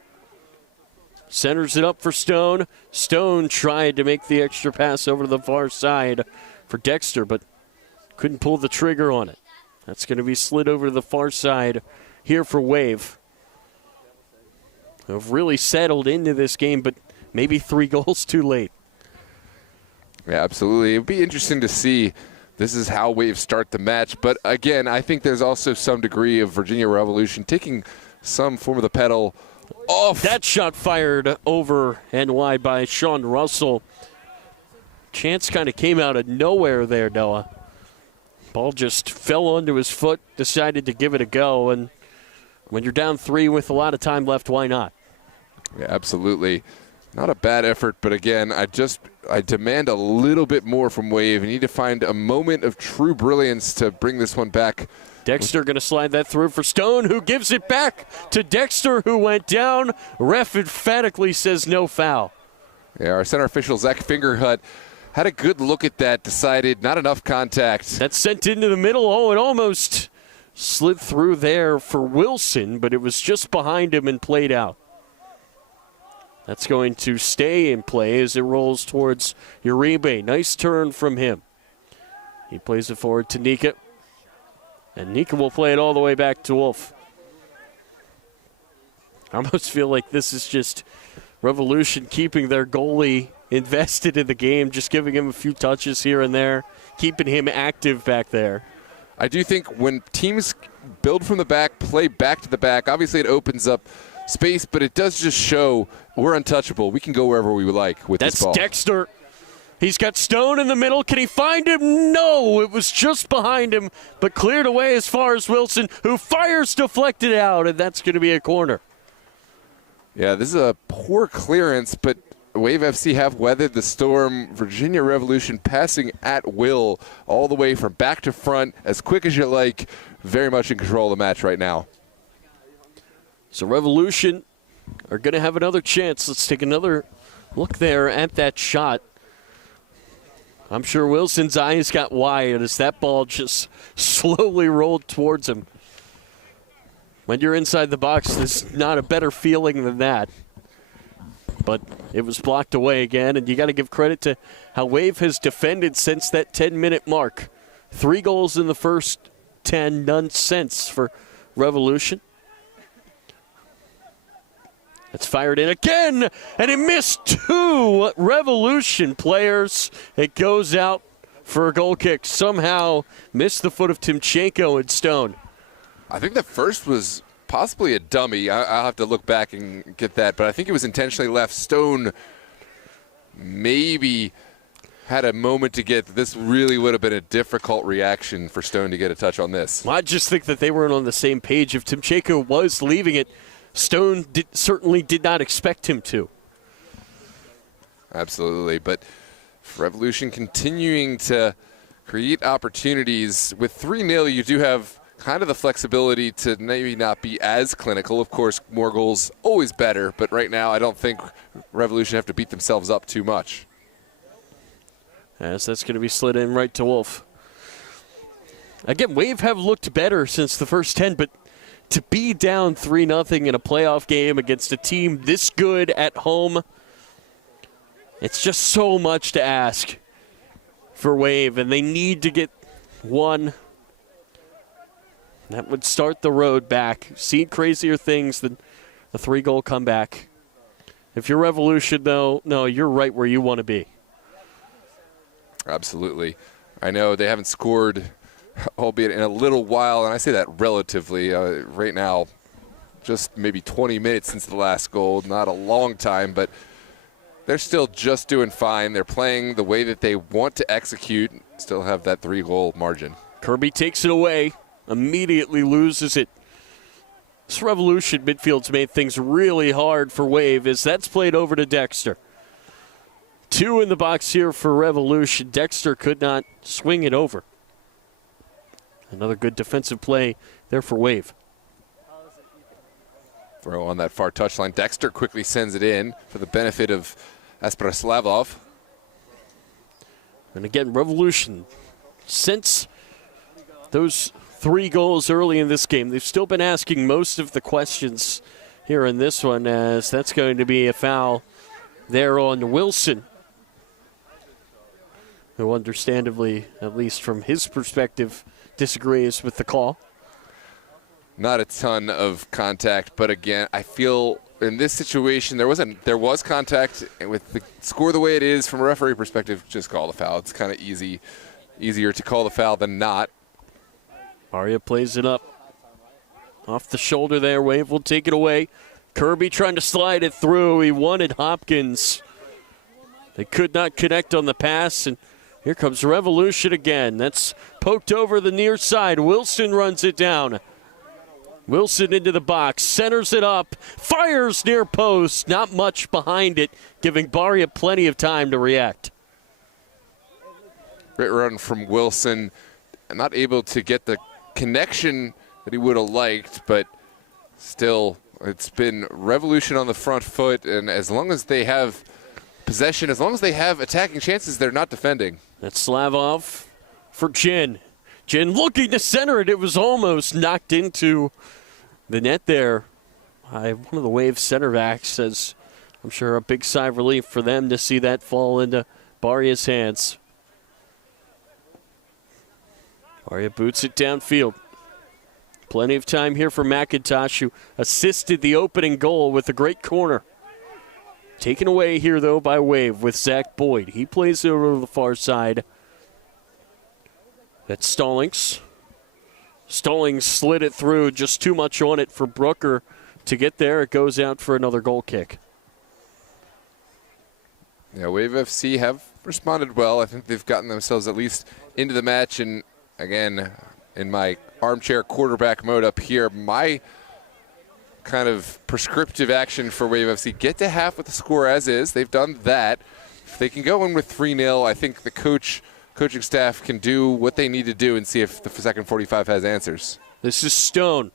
Centers it up for Stone. Stone tried to make the extra pass over to the far side for Dexter, but couldn't pull the trigger on it. That's going to be slid over to the far side here for Wave. Have really settled into this game, but maybe 3 goals too late. Yeah, absolutely. It would be interesting to see. This is how Wave start the match. But again, I think there's also some degree of Virginia Revolution taking some form of the pedal off. That shot fired over and wide by Sean Russell. Chance kind of came out of nowhere there, Noah. Ball just fell onto his foot, decided to give it a go. And when you're down 3 with a lot of time left, why not? Yeah, absolutely. Not a bad effort, but again, I demand a little bit more from Wave. You need to find a moment of true brilliance to bring this one back. Dexter going to slide that through for Stone, who gives it back to Dexter, who went down. Ref emphatically says no foul. Yeah, our center official, Zach Fingerhut, had a good look at that, decided not enough contact. That's sent into the middle. Oh, it almost slid through there for Wilson, but it was just behind him and played out. That's going to stay in play as it rolls towards Uribe. Nice turn from him. He plays it forward to Nika. And Nika will play it all the way back to Wolf. I almost feel like this is just Revolution keeping their goalie invested in the game, just giving him a few touches here and there, keeping him active back there. I do think when teams build from the back, play back to the back, obviously it opens up space, but it does just show we're untouchable. We can go wherever we would like with this ball. That's Dexter. He's got Stone in the middle. Can he find him? No, it was just behind him, but cleared away as far as Wilson, who fires deflected out, and that's going to be a corner. Yeah, this is a poor clearance, but Wave FC have weathered the storm. Virginia Revolution passing at will all the way from back to front, as quick as you like. Very much in control of the match right now. So Revolution are going to have another chance. Let's take another look there at that shot. I'm sure Wilson's eyes got wide as that ball just slowly rolled towards him. When you're inside the box, there's not a better feeling than that. But it was blocked away again, and you got to give credit to how Wave has defended since that 10-minute mark. 3 goals in the first 10, none since for Revolution. It's fired in again, and it missed 2 Revolution players. It goes out for a goal kick. Somehow missed the foot of Timchenko and Stone. I think the first was possibly a dummy. I'll have to look back and get that, but I think it was intentionally left. Stone maybe had a moment to get. This really would have been a difficult reaction for Stone to get a touch on this. I just think that they weren't on the same page. If Timchenko was leaving it, Stone certainly did not expect him to. Absolutely, but Revolution continuing to create opportunities. With 3-0, you do have kind of the flexibility to maybe not be as clinical. Of course, more goals always better, but right now I don't think Revolution have to beat themselves up too much. As that's going to be slid in right to Wolf. Again, Wave have looked better since the first 10, but to be down 3-0 in a playoff game against a team this good at home, it's just so much to ask for Wave, and they need to get one. That would start the road back. Seen crazier things than a 3-goal comeback. If you're Revolution, though, no, you're right where you want to be. Absolutely. I know they haven't scored, albeit in a little while, and I say that relatively. Right now, just maybe 20 minutes since the last goal. Not a long time, but they're still just doing fine. They're playing the way that they want to execute, still have that 3-goal margin. Kirby takes it away. Immediately loses it. This Revolution midfield's made things really hard for Wave as that's played over to Dexter. 2 in the box here for Revolution. Dexter could not swing it over. Another good defensive play there for Wave. Throw on that far touchline. Dexter quickly sends it in for the benefit of Aspraslavov. And again, Revolution, since those 3 goals early in this game, they've still been asking most of the questions here in this one, as that's going to be a foul there on Wilson, who understandably, at least from his perspective, disagrees with the call. Not a ton of contact, but again, I feel in this situation there was contact, and with the score the way it is, from a referee perspective, just call the foul. It's kind of easier to call the foul than not. Aria plays it up. Off the shoulder there. Wave will take it away. Kirby trying to slide it through. He wanted Hopkins. They could not connect on the pass, and here comes Revolution again. That's poked over the near side. Wilson runs it down. Wilson into the box, centers it up, fires near post. Not much behind it, giving Baria plenty of time to react. Great run from Wilson. Not able to get the connection that he would have liked, but still, it's been Revolution on the front foot, and as long as they have possession, as long as they have attacking chances, they're not defending. That's Slavov for Jin. Jin looking to center it. It was almost knocked into the net there by one of the Wave center backs as I'm sure a big sigh of relief for them to see that fall into Baria's hands. Baria boots it downfield. Plenty of time here for McIntosh, who assisted the opening goal with a great corner. Taken away here, though, by Wave with Zach Boyd. He plays over to the far side. That's Stallings. Stallings slid it through, just too much on it for Brooker to get there. It goes out for another goal kick. Yeah, Wave FC have responded well. I think they've gotten themselves at least into the match. And again, in my armchair quarterback mode up here, my kind of prescriptive action for Wave FC, get to half with the score as is. They've done that. If they can go in with 3-0, I think the coaching staff can do what they need to do and see if the second 45 has answers. This is Stone.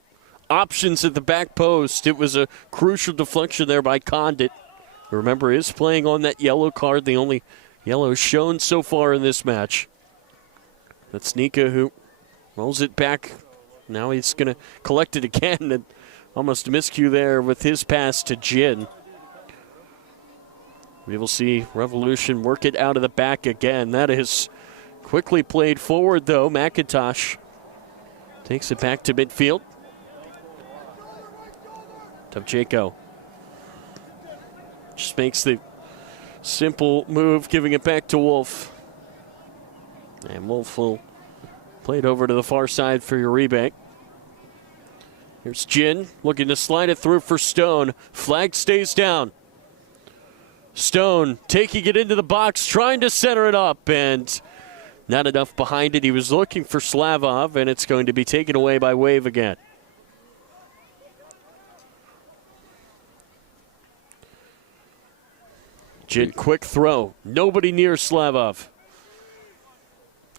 Options at the back post. It was a crucial deflection there by Condit. Remember, is playing on that yellow card, the only yellow shown so far in this match. That's Nika who rolls it back. Now he's going to collect it again, and almost a miscue there with his pass to Jin. We will see Revolution work it out of the back again. That is quickly played forward, though. McIntosh takes it back to midfield. Tavchenko just makes the simple move, giving it back to Wolf. And Wolf will play it over to the far side for Uribe. Here's Jin looking to slide it through for Stone. Flag stays down. Stone taking it into the box, trying to center it up, and not enough behind it. He was looking for Slavov, and it's going to be taken away by Wave again. Jin, quick throw. Nobody near Slavov.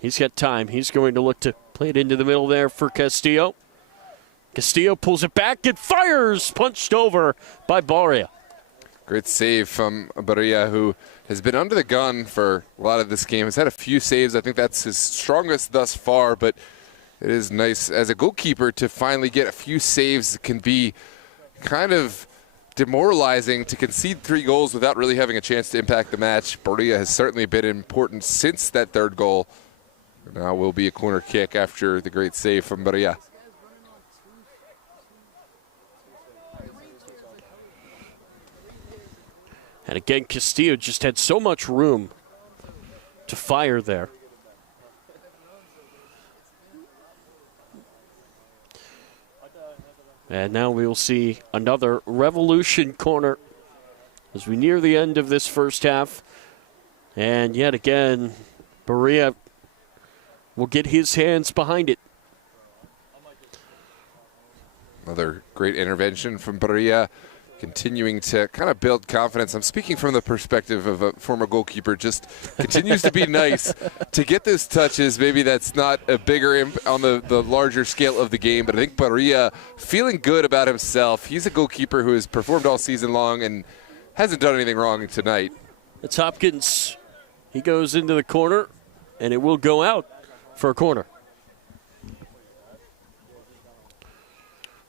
He's got time. He's going to look to play it into the middle there for Castillo. Castillo pulls it back and fires. Punched over by Baria. Great save from Baria, who has been under the gun for a lot of this game. Has had a few saves. I think that's his strongest thus far, but it is nice as a goalkeeper to finally get a few saves. It can be kind of demoralizing to concede 3 goals without really having a chance to impact the match. Baria has certainly been important since that 3rd goal. Now will be a corner kick after the great save from Baria. And again, Castillo just had so much room to fire there. And now we will see another Revolution corner as we near the end of this first half. And yet again, Baria will get his hands behind it. Another great intervention from Baria, continuing to kind of build confidence. I'm speaking from the perspective of a former goalkeeper, just continues to be nice to get those touches. Maybe that's not a bigger on the larger scale of the game, but I think Baria feeling good about himself. He's a goalkeeper who has performed all season long and hasn't done anything wrong tonight. It's Hopkins. He goes into the corner, and it will go out for a corner.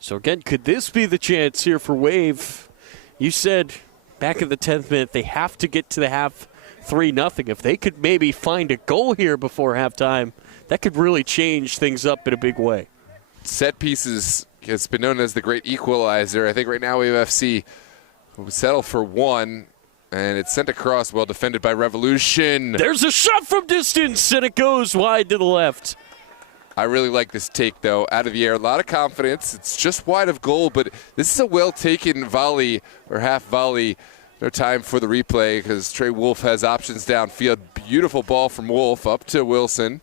So again, could this be the chance here for Wave? You said back in the 10th minute they have to get to the half 3-0. If they could maybe find a goal here before halftime, that could really change things up in a big way. Set pieces has been known as the great equalizer. I think right now Wave FC will settle for 1, and it's sent across, well defended by Revolution. There's a shot from distance, and it goes wide to the left. I really like this take, though, out of the air. A lot of confidence. It's just wide of goal, but this is a well-taken volley or half volley. No time for the replay because Trey Wolf has options downfield. Beautiful ball from Wolf up to Wilson.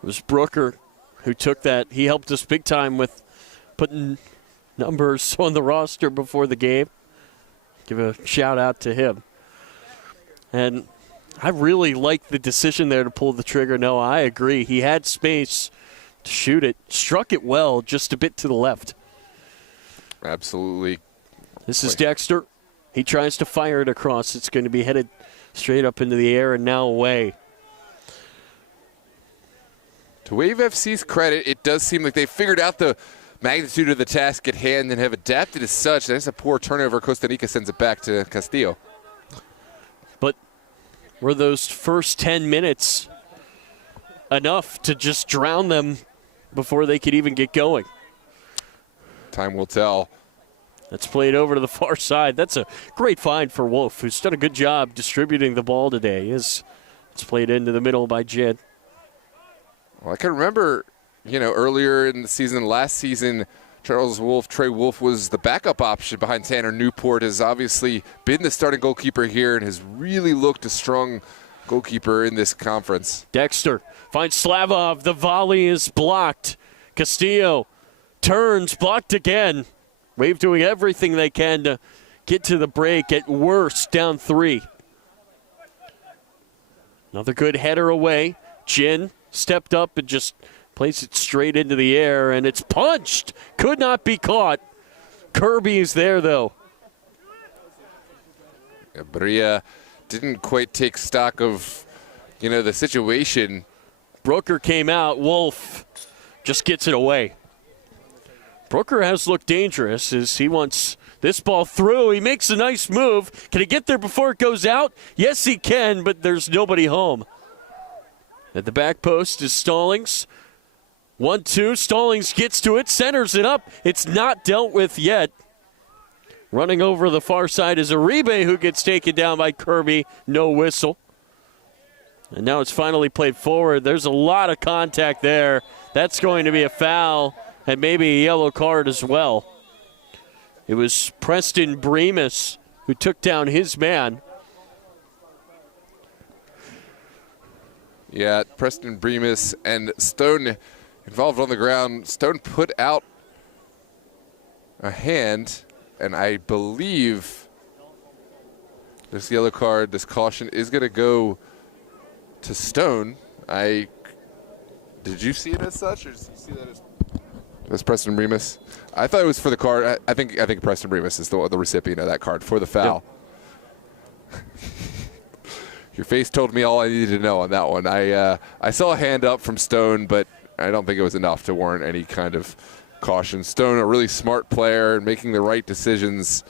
It was Brooker who took that. He helped us big time with putting numbers on the roster before the game. Give a shout-out to him. And I really like the decision there to pull the trigger. No, I agree. He had space to shoot it. Struck it well, just a bit to the left. Absolutely. This is Dexter. He tries to fire it across. It's going to be headed straight up into the air and now away. To Wave FC's credit, it does seem like they figured out the magnitude of the task at hand and have adapted as such. That's a poor turnover. Costa Rica sends it back to Castillo. But were those first 10 minutes enough to just drown them before they could even get going? Time will tell. That's played over to the far side. That's a great find for Wolf, who's done a good job distributing the ball today. It's played into the middle by Jed. Well, I can remember, earlier in the season, last season, Trey Wolf was the backup option behind Tanner Newport, has obviously been the starting goalkeeper here and has really looked a strong goalkeeper in this conference. Dexter finds Slavov. The volley is blocked. Castillo turns, blocked again. Wave doing everything they can to get to the break. At worst, down 3. Another good header away. Jin stepped up and just placed it straight into the air, and it's punched. Could not be caught. Kirby is there, though. Bria didn't quite take stock of, the situation. Brooker came out. Wolf just gets it away. Brooker has looked dangerous as he wants this ball through. He makes a nice move. Can he get there before it goes out? Yes, he can, but there's nobody home. At the back post is Stallings. 1-2. Stallings gets to it, centers it up. It's not dealt with yet. Running over the far side is Uribe, who gets taken down by Kirby. No whistle. And now it's finally played forward. There's a lot of contact there. That's going to be a foul and maybe a yellow card as well. It was Preston Bremus who took down his man. Yeah, Preston Bremus and Stone involved on the ground. Stone put out a hand, and I believe this yellow card, this caution, is going to go to Stone. Did you see it as such, or did you see that as Preston Bremus? I thought it was for the card. I think Preston Bremus is the recipient of that card for the foul. Yep. Your face told me all I needed to know on that one. I saw a hand up from Stone, but I don't think it was enough to warrant any kind of caution. Stone, a really smart player and making the right decisions.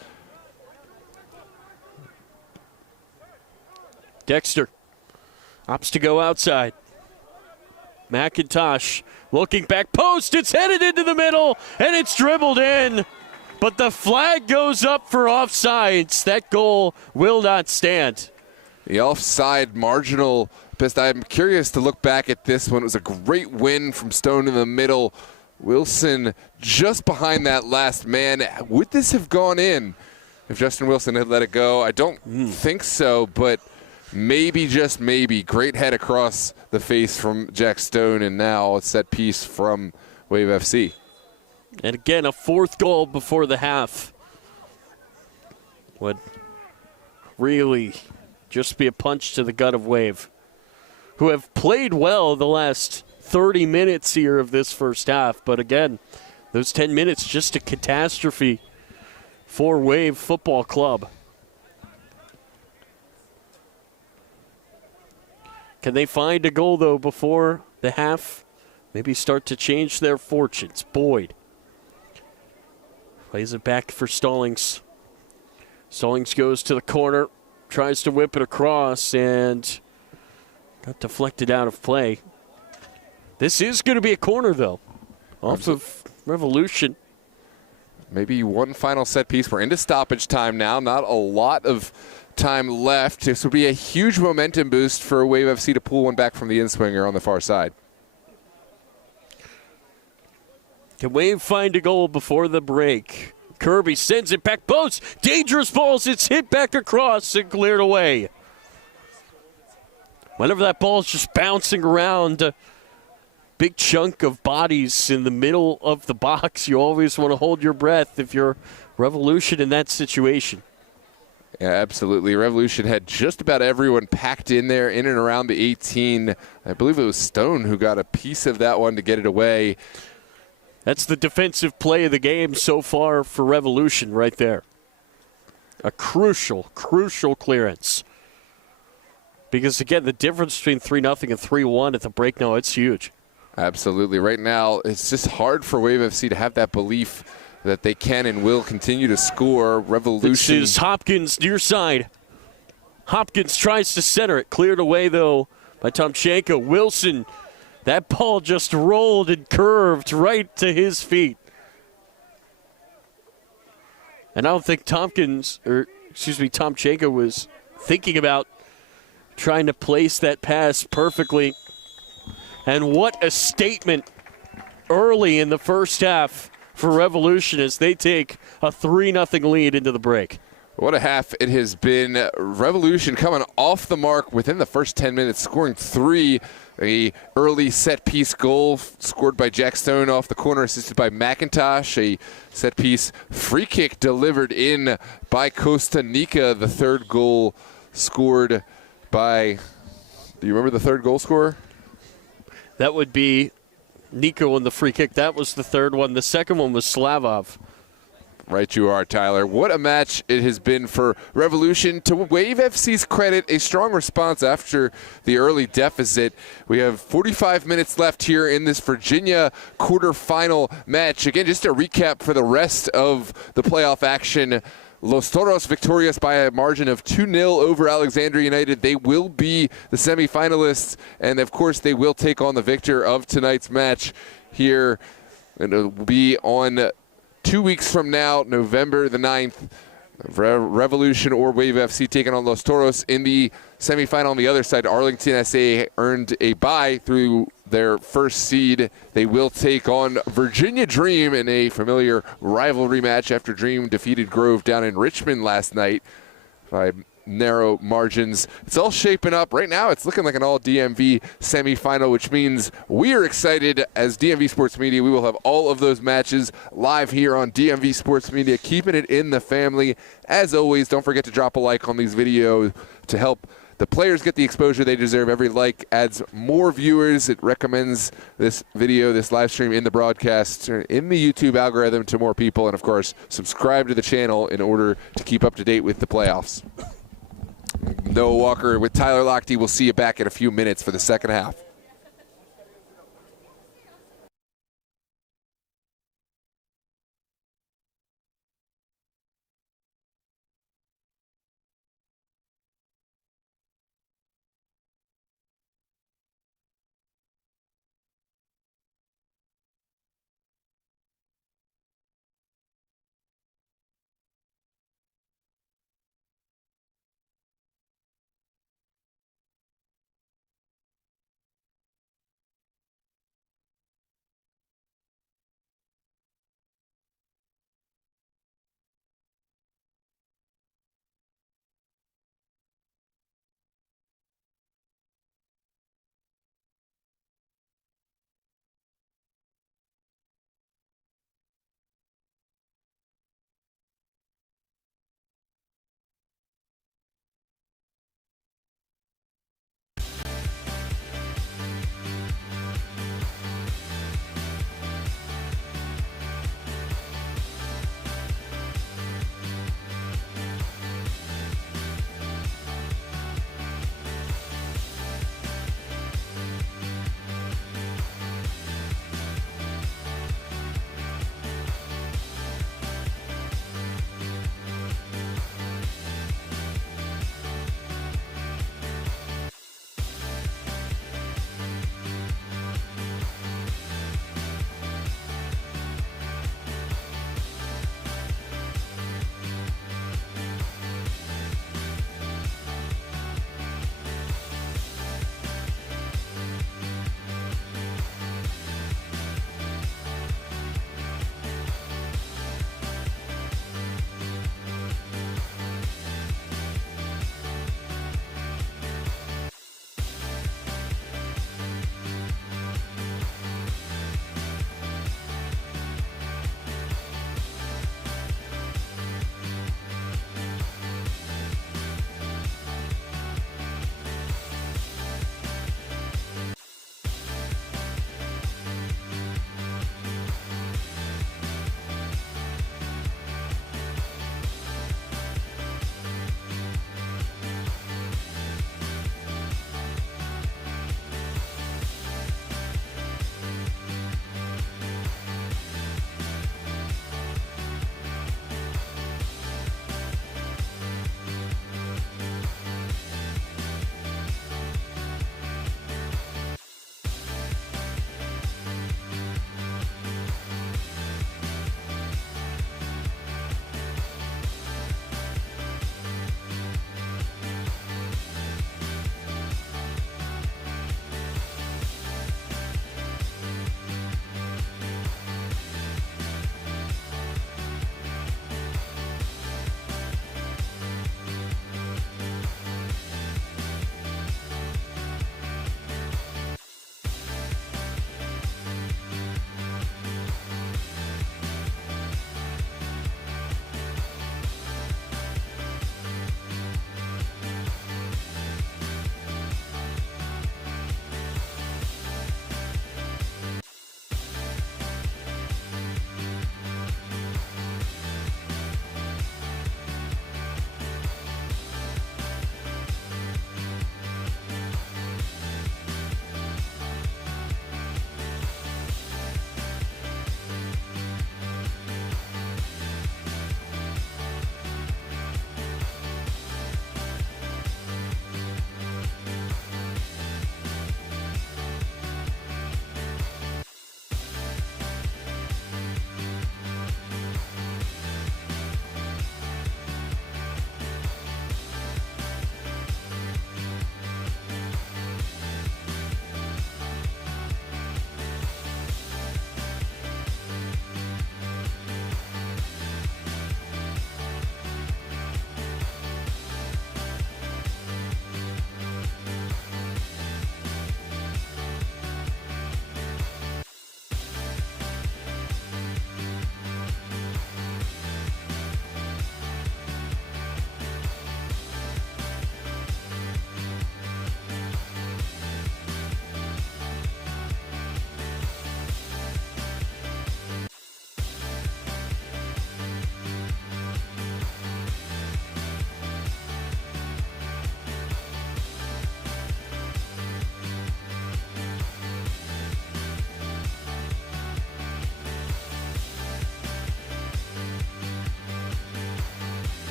Dexter opts to go outside. McIntosh looking back post. It's headed into the middle, and it's dribbled in. But the flag goes up for offsides. That goal will not stand. The offside marginal. Pest, I'm curious to look back at this one. It was a great win from Stone in the middle. Wilson just behind that last man. Would this have gone in if Justin Wilson had let it go? I don't think so, but maybe, just maybe. Great head across the face from Jack Stone, and now a set piece from Wave FC. And again, a 4th goal before the half would really just be a punch to the gut of Wave, who have played well the last 30 minutes here of this first half. But again, those 10 minutes just a catastrophe for Wave Football Club. Can they find a goal, though, before the half? Maybe start to change their fortunes. Boyd plays it back for Stallings. Stallings goes to the corner, tries to whip it across, and got deflected out of play. This is going to be a corner, though, off of Revolution. Maybe one final set piece. We're into stoppage time now. Not a lot of time left. This would be a huge momentum boost for Wave FC to pull one back from the in-swinger on the far side. Can Wave find a goal before the break? Kirby sends it back post. Dangerous balls. It's hit back across and cleared away. Whenever that ball's just bouncing around a big chunk of bodies in the middle of the box, you always want to hold your breath if you're Revolution in that situation. Yeah, absolutely. Revolution had just about everyone packed in there, in and around the 18. I believe it was Stone who got a piece of that one to get it away. That's the defensive play of the game so far for Revolution right there. A crucial, crucial clearance. Because, again, the difference between 3-0 and 3-1 at the break now, it's huge. Absolutely. Right now, it's just hard for Wave FC to have that belief that they can and will continue to score. Revolution. This is Hopkins near side. Hopkins tries to center it. Cleared away, though, by Tomchenko. Wilson, that ball just rolled and curved right to his feet. And I don't think Tomchenko was thinking about trying to place that pass perfectly. And what a statement early in the first half for Revolution as they take a 3-0 lead into the break. What a half it has been. Revolution coming off the mark within the first 10 minutes, scoring 3. A early set-piece goal scored by Jack Stone off the corner, assisted by McIntosh. A set-piece free kick delivered in by Costa Nica. The third goal scored by, do you remember the third goal scorer? That would be Nico on the free kick. That was the third one. The second one was Slavov. Right you are, Tyler. What a match it has been for Revolution. To Wave FC's credit, a strong response after the early deficit. We have 45 minutes left here in this Virginia quarterfinal match. Again, just a recap for the rest of the playoff action. Los Toros victorious by a margin of 2-0 over Alexandria United. They will be the semifinalists, and of course they will take on the victor of tonight's match here. And it will be on 2 weeks from now, November the 9th. Revolution or Wave FC taking on Los Toros in the semifinal. On the other side, Arlington SA earned a bye through their first seed. They will take on Virginia Dream in a familiar rivalry match after Dream defeated Grove down in Richmond last night by narrow margins. It's all shaping up. Right now, it's looking like an all-DMV semifinal, which means we are excited as DMV Sports Media. We will have all of those matches live here on DMV Sports Media, keeping it in the family. As always, don't forget to drop a like on these videos to help the players get the exposure they deserve. Every like adds more viewers. It recommends this video, this live stream in the broadcast, in the YouTube algorithm to more people. And, of course, subscribe to the channel in order to keep up to date with the playoffs. Noah Walker with Tyler Lochte. We'll see you back in a few minutes for the second half.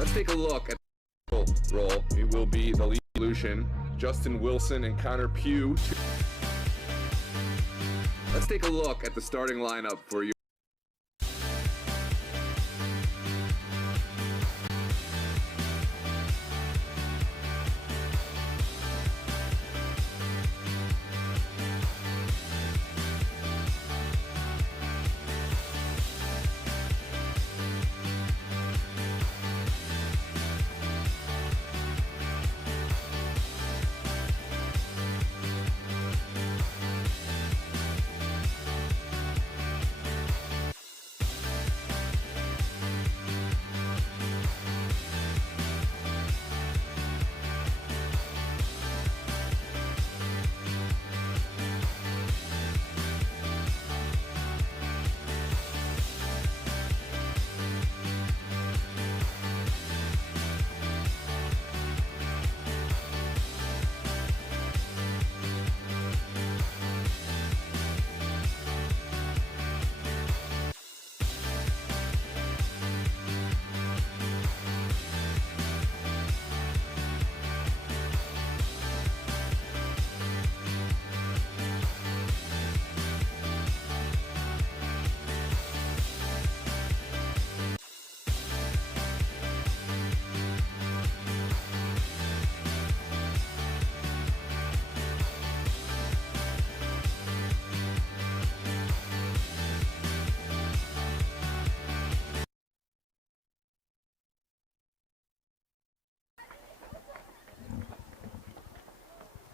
Let's take a look at the role. It will be the lead solution, Justin Wilson and Connor Pugh. Let's take a look at the starting lineup for you.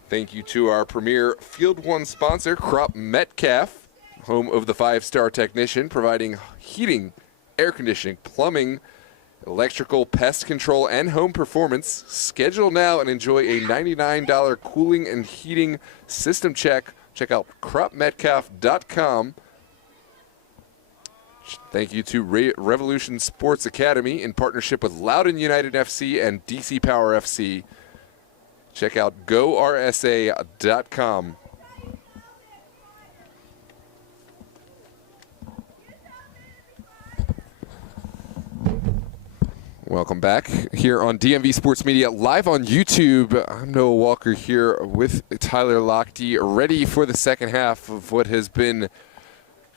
Thank you to our premier Field One sponsor, Crop Metcalf, home of the 5-star technician, providing heating, air conditioning, plumbing, electrical, pest control, and home performance. Schedule now and enjoy a $99 cooling and heating system check. Check out cropmetcalf.com. Thank you to Revolution Sports Academy in partnership with Loudoun United FC and DC Power FC. Check out GoRSA.com. Welcome back here on DMV Sports Media, live on YouTube. I'm Noah Walker here with Tyler Lochte, ready for the second half of what has been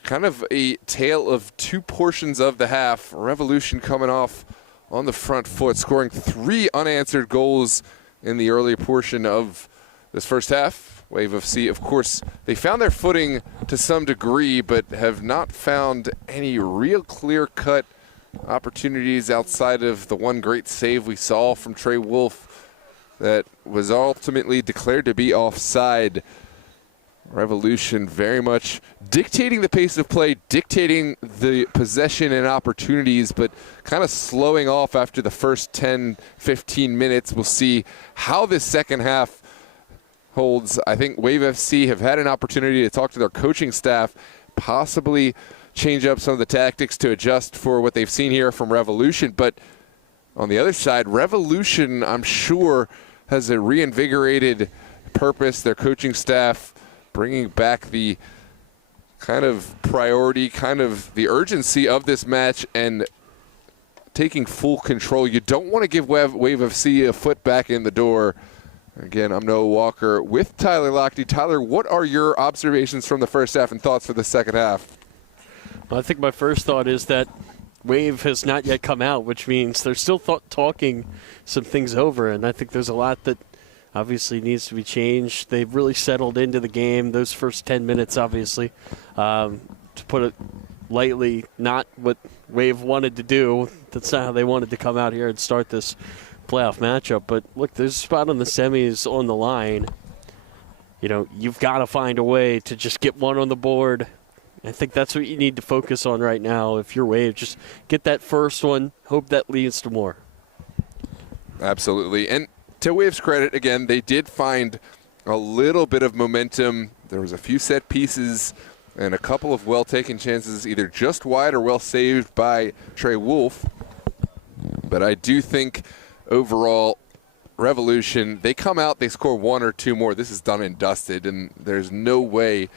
kind of a tale of two portions of the half. Revolution coming off on the front foot, scoring 3 unanswered goals in the early portion of this first half. Wave FC, of course, they found their footing to some degree, but have not found any real clear-cut opportunities outside of the one great save we saw from Trey Wolf that was ultimately declared to be offside. Revolution very much dictating the pace of play, dictating the possession and opportunities, but kind of slowing off after the first 10, 15 minutes. We'll see how this second half holds. I think Wave FC have had an opportunity to talk to their coaching staff, possibly change up some of the tactics to adjust for what they've seen here from Revolution. But on the other side, Revolution, I'm sure, has a reinvigorated purpose. Their coaching staff bringing back the kind of priority, kind of the urgency of this match and taking full control. You don't want to give Wave FC a foot back in the door. Again, I'm Noah Walker with Tyler Lochte. Tyler, what are your observations from the first half and thoughts for the second half? Well, I think my first thought is that Wave has not yet come out, which means they're still talking some things over, and I think there's a lot that obviously needs to be changed. They've really settled into the game. Those first 10 minutes, obviously, to put it lightly, not what Wave wanted to do. That's not how they wanted to come out here and start this playoff matchup. But, look, there's a spot on the semis on the line. You know, you've got to find a way to just get one on the board. I think that's what you need to focus on right now. If you're Wave, just get that first one. Hope that leads to more. Absolutely. And to Wave's credit, again, they did find a little bit of momentum. There was a few set pieces and a couple of well-taken chances, either just wide or well saved by Trey Wolf. But I do think overall, Revolution, they come out, they score 1 or 2 more. This is done and dusted, and there's no way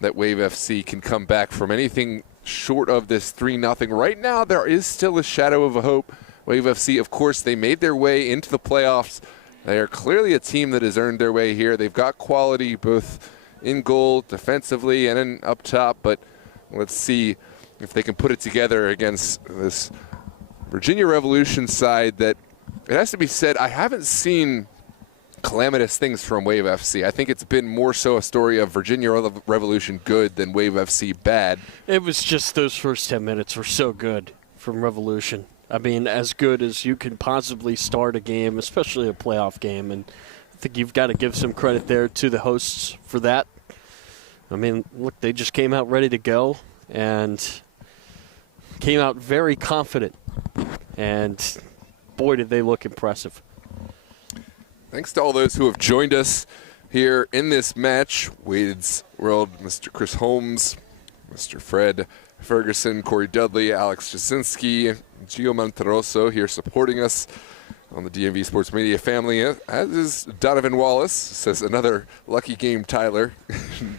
that Wave FC can come back from anything short of this 3-0. Right now, there is still a shadow of a hope Wave FC, of course, they made their way into the playoffs. They are clearly a team that has earned their way here. They've got quality both in goal, defensively, and in up top, but let's see if they can put it together against this Virginia Revolution side that, it has to be said, I haven't seen calamitous things from Wave FC. I think it's been more so a story of Virginia Revolution good than Wave FC bad. It was just those first 10 minutes were so good from Revolution. I mean, as good as you can possibly start a game, especially a playoff game. And I think you've got to give some credit there to the hosts for that. I mean, look, they just came out ready to go and came out very confident. And boy, did they look impressive. Thanks to all those who have joined us here in this match. Wade's World, Mr. Chris Holmes, Mr. Fred Ferguson, Corey Dudley, Alex Jasinski, Gio Monteroso here supporting us on the DMV Sports Media family, as is Donovan Wallace. Says another lucky game, Tyler.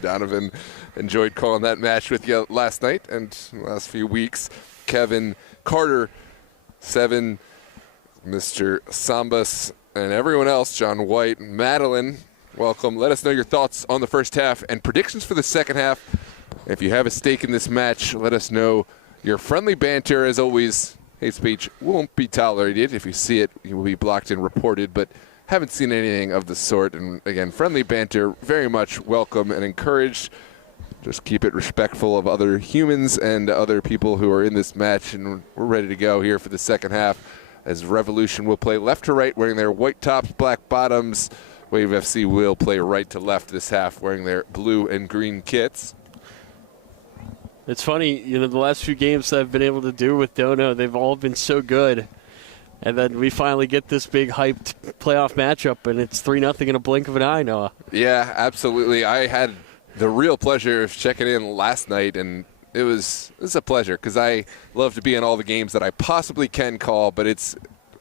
Donovan enjoyed calling that match with you last night and the last few weeks. Kevin Carter, 7, Mr. Sambas, and everyone else, John White, Madeline, welcome. Let us know your thoughts on the first half and predictions for the second half. If you have a stake in this match, let us know. Your friendly banter, as always, hate speech won't be tolerated. If you see it, you will be blocked and reported, but haven't seen anything of the sort. And again, friendly banter, very much welcome and encouraged. Just keep it respectful of other humans and other people who are in this match. And we're ready to go here for the second half, as Revolution will play left to right wearing their white tops, black bottoms. Wave FC will play right to left this half wearing their blue and green kits. It's funny, the last few games that I've been able to do with Dono, they've all been so good. And then we finally get this big hyped playoff matchup, and it's 3-0 in a blink of an eye, Noah. Yeah, absolutely. I had the real pleasure of checking in last night, and it was a pleasure because I love to be in all the games that I possibly can call, but it's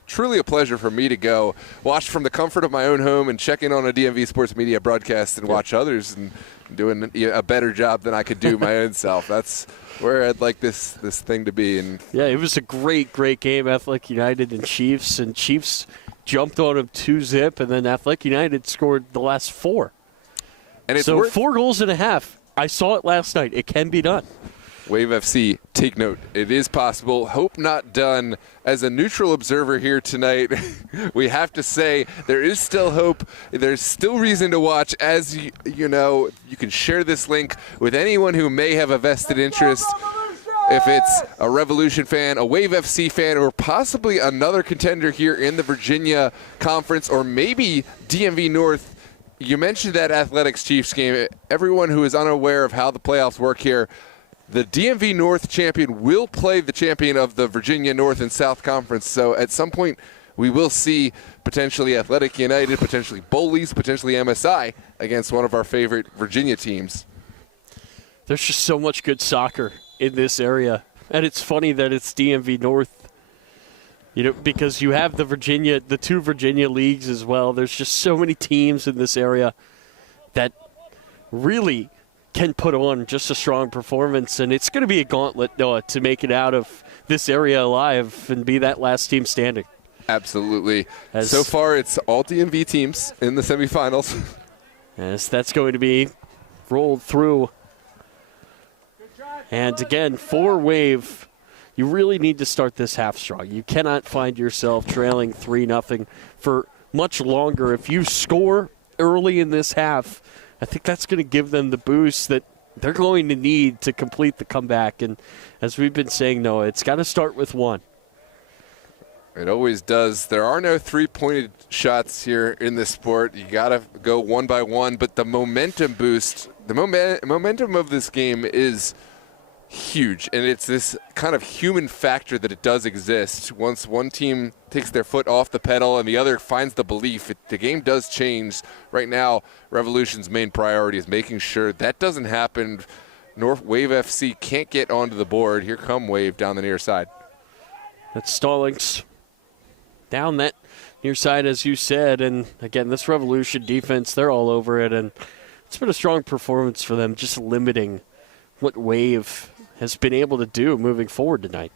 truly a pleasure for me to go watch from the comfort of my own home and check in on a DMV Sports Media broadcast and watch others and doing a better job than I could do my own self. That's where I'd like this thing to be. And yeah, it was a great game, Athletic United and Chiefs jumped on them 2-0, and then Athletic United scored the last 4. And it's so 4 goals and a half. I saw it last night. It can be done. Wave FC, take note. It is possible. Hope not done. As a neutral observer here tonight, we have to say there is still hope. There's still reason to watch. As you know, you can share this link with anyone who may have a vested interest. If it's a Revolution fan, a Wave FC fan, or possibly another contender here in the Virginia Conference, or maybe DMV North. You mentioned that Athletics Chiefs game. Everyone who is unaware of how the playoffs work here, the DMV North champion will play the champion of the Virginia North and South Conference. So at some point, we will see potentially Athletic United, potentially Bowleys, potentially MSI against one of our favorite Virginia teams. There's just so much good soccer in this area. And it's funny that it's DMV North, because you have the 2 Virginia leagues as well. There's just so many teams in this area that really can put on just a strong performance, and it's going to be a gauntlet, Noah, to make it out of this area alive and be that last team standing. Absolutely. So far, it's all DMV teams in the semifinals. Yes, that's going to be rolled through. And again, for Wave, you really need to start this half strong. You cannot find yourself trailing 3-0 for much longer. If you score early in this half, I think that's going to give them the boost that they're going to need to complete the comeback. And as we've been saying, Noah, it's got to start with 1. It always does. There are no 3-pointed shots here in this sport. You got to go one by one. But the momentum boost, the momentum of this game is huge. And it's this kind of human factor that it does exist. Once one team takes their foot off the pedal and the other finds the belief, the game does change. Right now, Revolution's main priority is making sure that doesn't happen. North Wave FC can't get onto the board. Here come Wave down the near side. That's Stallings down that near side, as you said. And again, this Revolution defense, they're all over it. And it's been a strong performance for them, just limiting what Wave has been able to do moving forward tonight.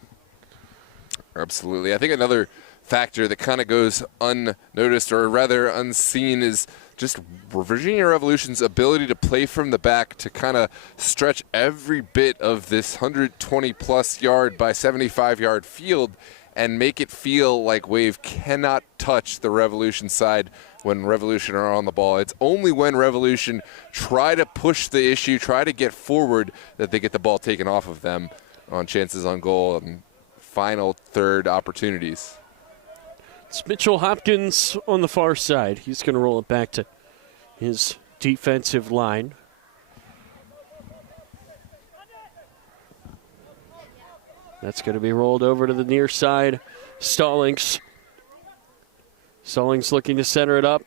Absolutely. I think another factor that kind of goes unnoticed, or rather unseen, is just Virginia Revolution's ability to play from the back to kind of stretch every bit of this 120-plus yard by 75-yard field and make it feel like Wave cannot touch the Revolution side when Revolution are on the ball. It's only when Revolution try to push the issue, try to get forward, that they get the ball taken off of them on chances on goal and final third opportunities. It's Mitchell Hopkins on the far side. He's going to roll it back to his defensive line. That's going to be rolled over to the near side. Stallings. Stallings looking to center it up.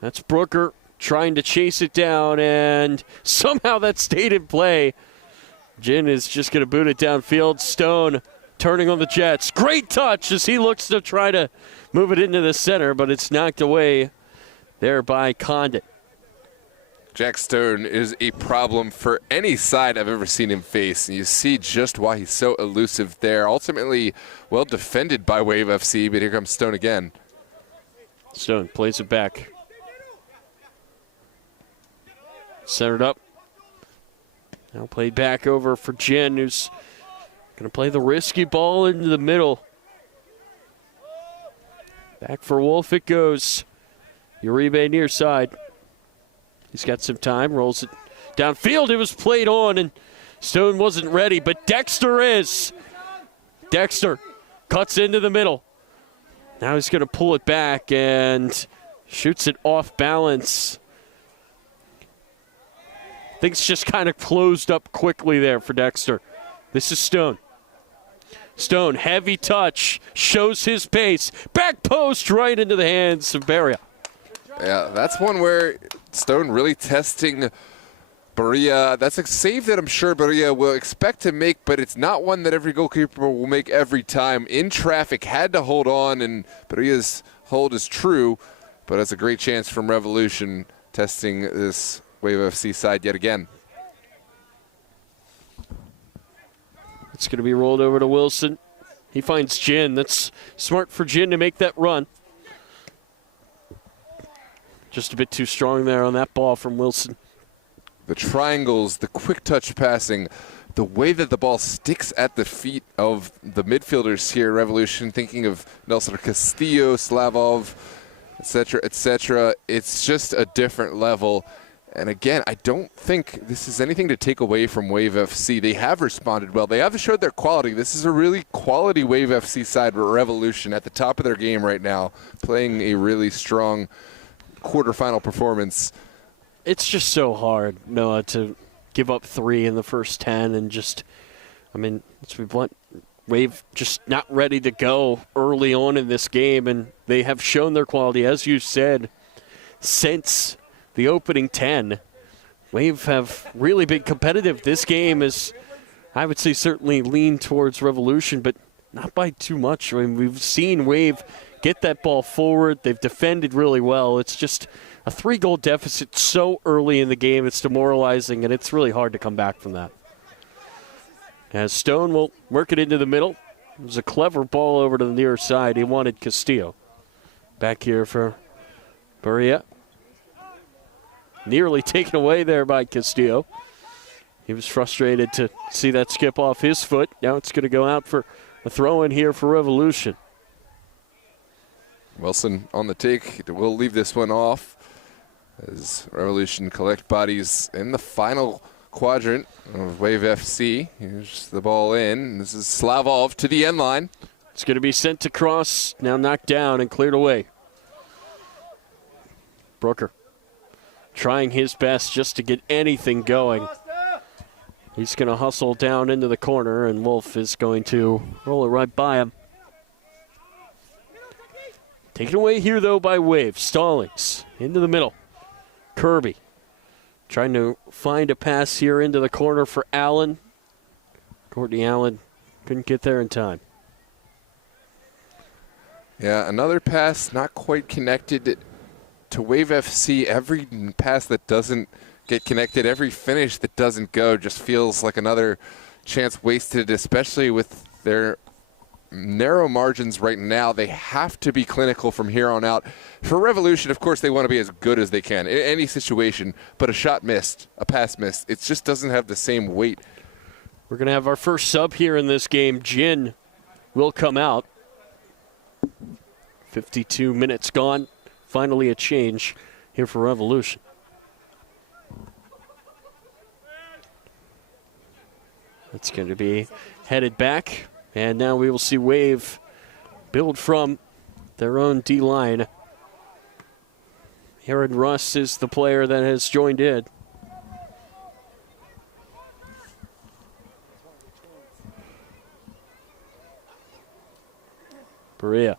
That's Brooker trying to chase it down, and somehow that stayed in play. Jin is just going to boot it downfield. Stone turning on the Jets. Great touch as he looks to try to move it into the center, but it's knocked away there by Condit. Jack Stone is a problem for any side I've ever seen him face. And you see just why he's so elusive there. Ultimately, well defended by Wave FC, but here comes Stone again. Stone plays it back. Centered up. Now played back over for Jin, who's going to play the risky ball into the middle. Back for Wolf it goes. Uribe near side. He's got some time, rolls it downfield. It was played on, and Stone wasn't ready, but Dexter is. Dexter cuts into the middle. Now he's going to pull it back and shoots it off balance. Things just kind of closed up quickly there for Dexter. This is Stone. Stone, heavy touch, shows his pace. Back post right into the hands of Beria. Yeah, that's one where Stone really testing Beria. That's a save that I'm sure Beria will expect to make, but it's not one that every goalkeeper will make every time. In traffic, had to hold on, and Beria's hold is true, but it's a great chance from Revolution testing this Wave FC side yet again. It's going to be rolled over to Wilson. He finds Jin. That's smart for Jin to make that run. Just a bit too strong there on that ball from Wilson. The triangles, the quick touch passing, the way that the ball sticks at the feet of the midfielders here, Revolution, thinking of Nelson Castillo, Slavov, etc., etc. It's just a different level. And again, I don't think this is anything to take away from Wave FC. They have responded well. They have showed their quality. This is a really quality Wave FC side, Revolution, at the top of their game right now, playing a really strong quarterfinal performance. It's just so hard, Noah, to give up 3 in the first 10 and just, I mean, let's be blunt, Wave just not ready to go early on in this game, and they have shown their quality, as you said, since the opening 10. Wave have really been competitive. This game is, I would say, certainly lean towards Revolution, but not by too much. I mean, we've seen Wave get that ball forward. They've defended really well. It's just a 3-goal deficit so early in the game. It's demoralizing, and it's really hard to come back from that. As Stone will work it into the middle. It was a clever ball over to the near side. He wanted Castillo. Back here for Beria. Nearly taken away there by Castillo. He was frustrated to see that skip off his foot. Now it's going to go out for a throw-in here for Revolution. Wilson on the take. We'll leave this one off as Revolution collect bodies in the final quadrant of Wave FC. Here's the ball in. This is Slavov to the end line. It's going to be sent across, now knocked down and cleared away. Brooker trying his best just to get anything going. He's going to hustle down into the corner, and Wolf is going to roll it right by him. Taken away here, though, by Wave. Stallings into the middle. Kirby trying to find a pass here into the corner for Allen. Courtney Allen couldn't get there in time. Yeah, another pass not quite connected to Wave FC. Every pass that doesn't get connected, every finish that doesn't go just feels like another chance wasted, especially with their narrow margins right now. They have to be clinical from here on out. For Revolution, of course, they want to be as good as they can in any situation, but a shot missed, a pass missed, it just doesn't have the same weight. We're going to have our first sub here in this game. Jin will come out. 52 minutes gone. Finally a change here for Revolution. It's going to be headed back. And now we will see Wave build from their own D-line. Aaron Russ is the player that has joined in. Berea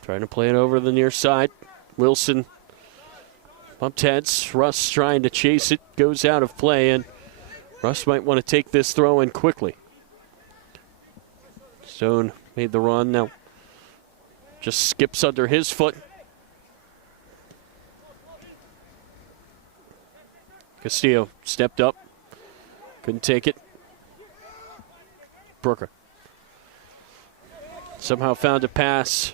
trying to play it over the near side. Wilson bumped heads. Russ trying to chase it. Goes out of play, and Russ might want to take this throw in quickly. Stone made the run. Now just skips under his foot. Castillo stepped up. Couldn't take it. Brooker somehow found a pass.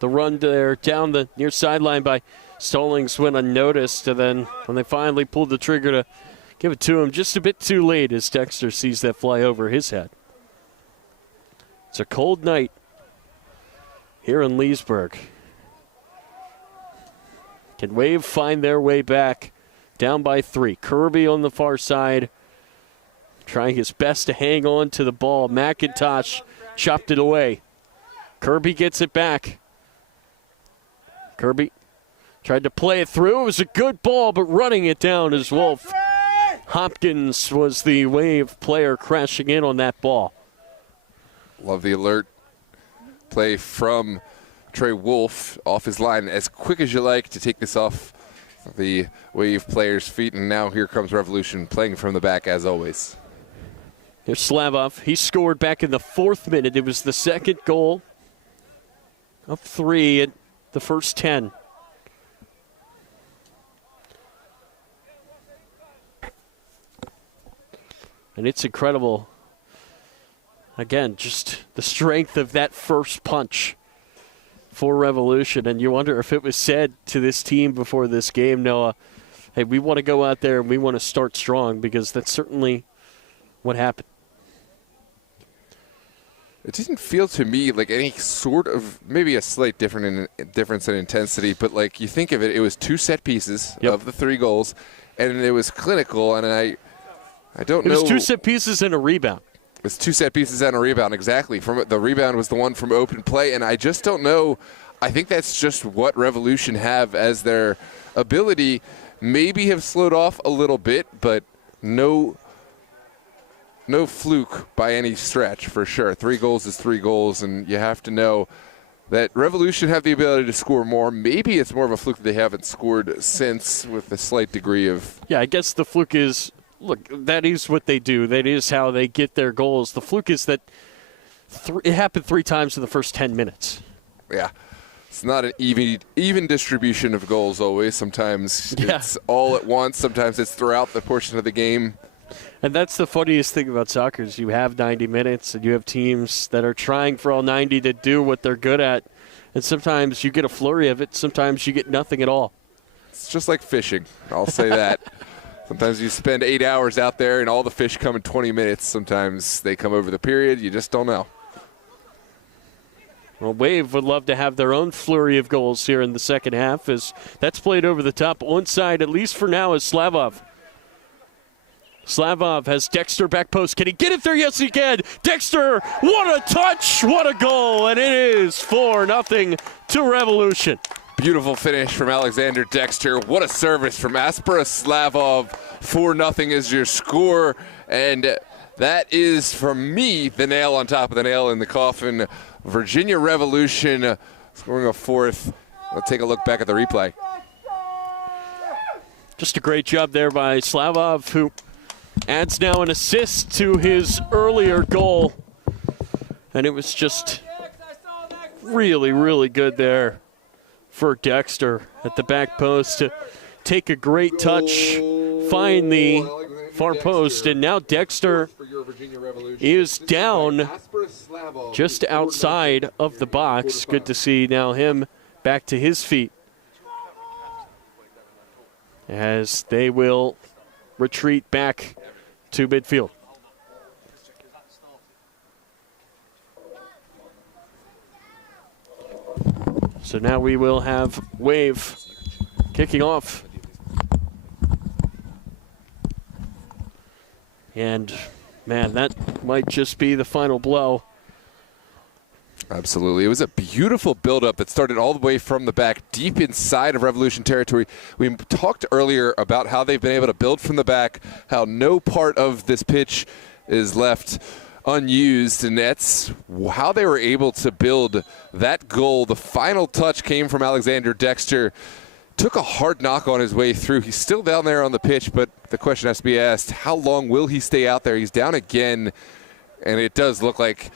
The run there down the near sideline by Stallings went unnoticed, and then when they finally pulled the trigger to give it to him, just a bit too late as Dexter sees that fly over his head. It's a cold night here in Leesburg. Can Wave find their way back? Down by 3. Kirby on the far side, trying his best to hang on to the ball. McIntosh chopped it away. Kirby gets it back. Kirby tried to play it through. It was a good ball, but running it down is Wolf. Hopkins was the Wave player crashing in on that ball. Love the alert play from Trey Wolf off his line as quick as you like to take this off the Wave player's feet. And now here comes Revolution playing from the back as always. Here's Slavov. He scored back in the 4th minute. It was the second goal of 3 in the first 10. And it's incredible. Again, just the strength of that first punch for Revolution. And you wonder if it was said to this team before this game, Noah, hey, we want to go out there and we want to start strong, because that's certainly what happened. It didn't feel to me like any sort of, maybe a slight difference in intensity, but like you think of it, it was 2 set pieces of the 3 goals, and it was clinical, and I don't know. It was 2 set pieces and a rebound. It was 2 set pieces and a rebound, exactly. From the rebound was the one from open play, and I just don't know. I think that's just what Revolution have as their ability. Maybe have slowed off a little bit, but no fluke by any stretch, for sure. 3 goals is 3 goals, and you have to know that Revolution have the ability to score more. Maybe it's more of a fluke that they haven't scored since, with a slight degree of... Yeah, I guess the fluke is, look, that is what they do. That is how they get their goals. The fluke is that it happened 3 times in the first 10 minutes. Yeah. It's not an even distribution of goals always. Sometimes it's all at once. Sometimes it's throughout the portion of the game. And that's the funniest thing about soccer is you have 90 minutes and you have teams that are trying for all 90 to do what they're good at. And sometimes you get a flurry of it. Sometimes you get nothing at all. It's just like fishing. I'll say that. Sometimes you spend 8 hours out there and all the fish come in 20 minutes. Sometimes they come over the period. You just don't know. Well, Wave would love to have their own flurry of goals here in the second half, as that's played over the top. Onside, at least for now, is Slavov. Slavov has Dexter back post. Can he get it there? Yes, he can. Dexter, what a touch, what a goal, and it is 4-0 to Revolution. Beautiful finish from Alexander Dexter. What a service from Aspera Slavov. 4-0 is your score, and that is, for me, the nail on top of the nail in the coffin. Virginia Revolution scoring a 4th. Let's take a look back at the replay. Just a great job there by Slavov, who adds now an assist to his earlier goal. And it was just really, really good there for Dexter at the back post to take a great touch, find the far post, and now Dexter He is down just outside of the box. Good to see now him back to his feet as they will retreat back to midfield. So now we will have Wave kicking off. And, man, that might just be the final blow. Absolutely. It was a beautiful build-up that started all the way from the back, deep inside of Revolution territory. We talked earlier about how they've been able to build from the back, how no part of this pitch is left unused, and that's how they were able to build that goal. The final touch came from Alexander Dexter. Took a hard knock on his way through. He's still down there on the pitch, but the question has to be asked, how long will he stay out there? He's down again, and it does look like,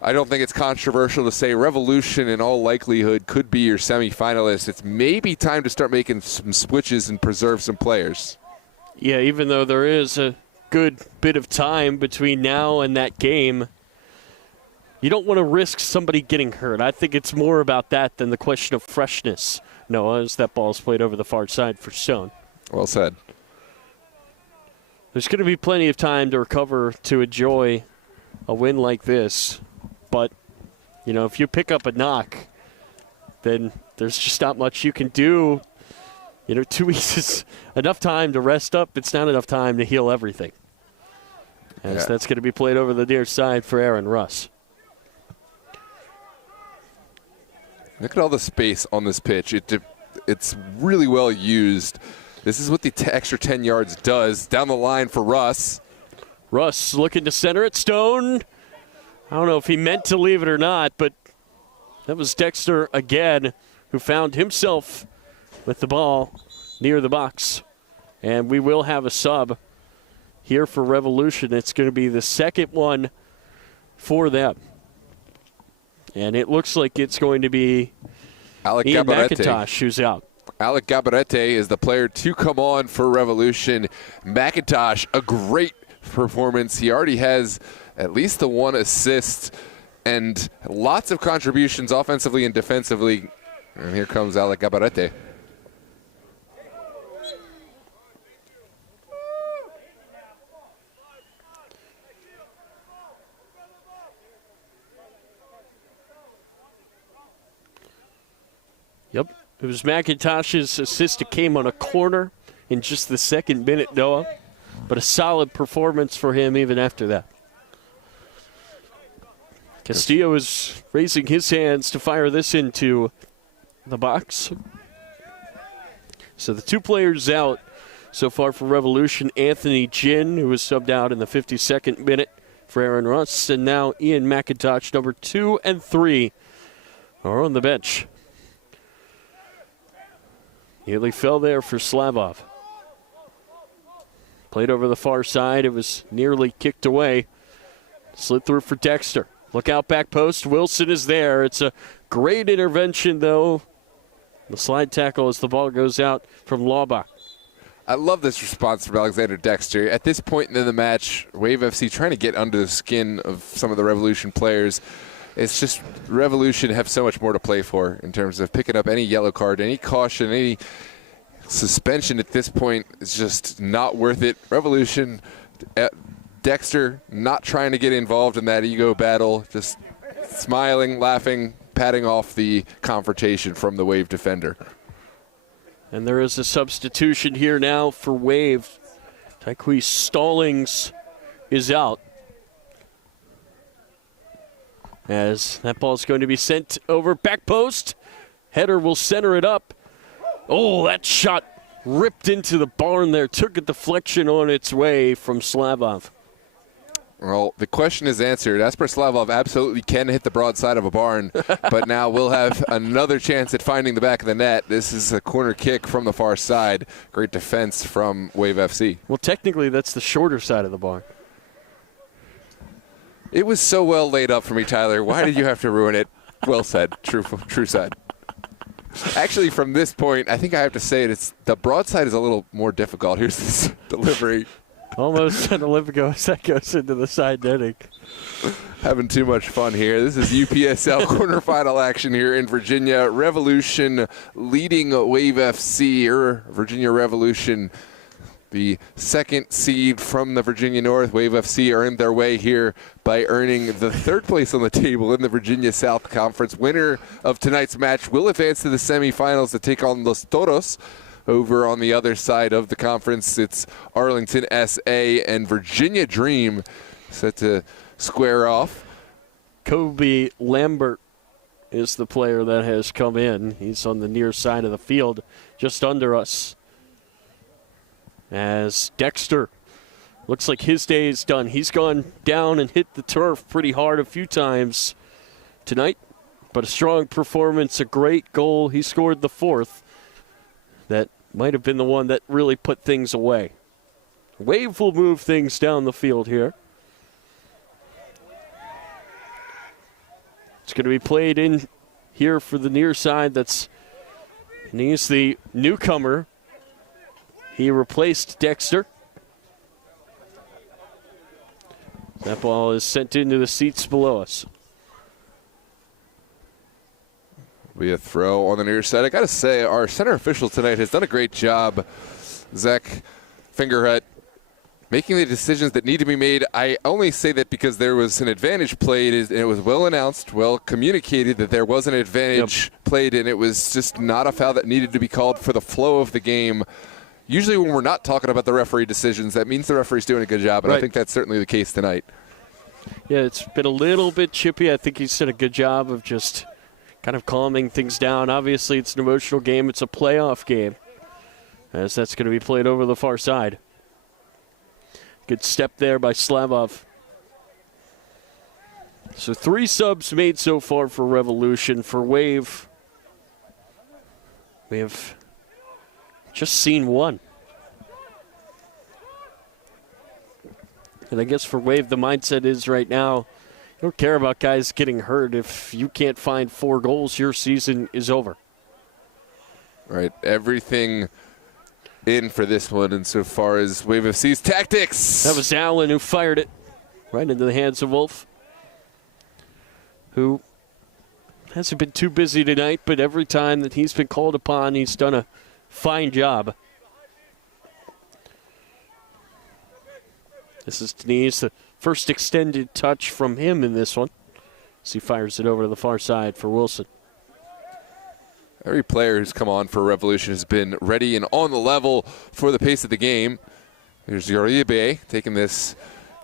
I don't think it's controversial to say Revolution in all likelihood could be your semifinalist. It's maybe time to start making some switches and preserve some players. Yeah, even though there is a good bit of time between now and that game, you don't want to risk somebody getting hurt. I think it's more about that than the question of freshness. Noah, as that ball is played over the far side for Stone. Well said. There's going to be plenty of time to recover to enjoy a win like this. But, you know, if you pick up a knock, then there's just not much you can do. You know, 2 weeks is enough time to rest up. It's not enough time to heal everything. As that's going to be played over the near side for Aaron Russ. Look at all the space on this pitch. It's really well used. This is what the extra 10 yards does. Down the line for Russ. Russ looking to center it. Stone. I don't know if he meant to leave it or not, but that was Dexter again, who found himself with the ball near the box. And we will have a sub here for Revolution. It's going to be the second one for them. And it looks like it's going to be Ian McIntosh who's out. Alec Gabarete is the player to come on for Revolution. McIntosh, a great performance. He already has at least the one assist and lots of contributions offensively and defensively. And here comes Alec Gabarete. Yep, it was McIntosh's assist. It came on a corner in just the second minute, Noah. But a solid performance for him even after that. Castillo is raising his hands to fire this into the box. So the two players out so far for Revolution. Anthony Ginn, who was subbed out in the 52nd minute for Aaron Russ. And now Ian McIntosh, number 2 and 3, are on the bench. Nearly fell there for Slavov. Played over the far side. It was nearly kicked away. Slid through for Dexter. Look out back post. Wilson is there. It's a great intervention, though. The slide tackle as the ball goes out from Laubach. I love this response from Alexander Dexter. At this point in the match, Wave FC trying to get under the skin of some of the Revolution players. It's just Revolution have so much more to play for in terms of picking up any yellow card, any caution, any suspension at this point is just not worth it. Revolution, Dexter not trying to get involved in that ego battle, just smiling, laughing, patting off the confrontation from the Wave defender. And there is a substitution here now for Wave. Tyquise Stallings is out. As that ball is going to be sent over back post. Header will center it up. Oh, that shot ripped into the barn there. Took a deflection on its way from Slavov. Well, the question is answered. Asper Slavov absolutely can hit the broadside of a barn, but now we'll have another chance at finding the back of the net. This is a corner kick from the far side. Great defense from Wave FC. Well, technically, that's the shorter side of the barn. It was so well laid up for me, Tyler. Why did you have to ruin it? Well said. True side. Actually, from this point, I think I have to say it's the broadside is a little more difficult. Here's this delivery. Almost an Olympico as that goes into the side netting. Having too much fun here. This is UPSL quarterfinal action here in Virginia. Revolution leading Wave FC, or Virginia Revolution, the second seed from the Virginia North. Wave FC earned their way here by earning the third place on the table in the Virginia South Conference. Winner of tonight's match will advance to the semifinals to take on Los Toros. Over on the other side of the conference, it's Arlington SA and Virginia Dream set to square off. Kobe Lambert is the player that has come in. He's on the near side of the field, just under us. As Dexter looks like his day is done. He's gone down and hit the turf pretty hard a few times tonight, but a strong performance, a great goal. He scored the fourth. That might have been the one that really put things away. Wave will move things down the field here. It's going to be played in here for the near side. And he's the newcomer. He replaced Dexter. That ball is sent into the seats below us. Be a throw on the near side. I got to say, our center official tonight has done a great job. Zach Fingerhut making the decisions that need to be made. I only say that because there was an advantage played, and it was well announced, well communicated that there was an advantage played, and it was just not a foul that needed to be called for the flow of the game. Usually when we're not talking about the referee decisions, that means the referee's doing a good job, and I think that's certainly the case tonight. Yeah, it's been a little bit chippy. I think he's done a good job of just kind of calming things down. Obviously, it's an emotional game. It's a playoff game, as that's going to be played over the far side. Good step there by Slavov. So 3 subs made so far for Revolution. For Wave, we have just seen 1. And I guess for Wave, the mindset is right now, you don't care about guys getting hurt. If you can't find 4 goals, your season is over. Right, everything in for this one insofar as Wave FC's tactics. That was Allen who fired it right into the hands of Wolf, who hasn't been too busy tonight, but every time that he's been called upon, he's done a fine job. This is Denise, the first extended touch from him in this one, as he fires it over to the far side for Wilson. Every player who's come on for Revolution has been ready and on the level for the pace of the game. Here's Uribe taking this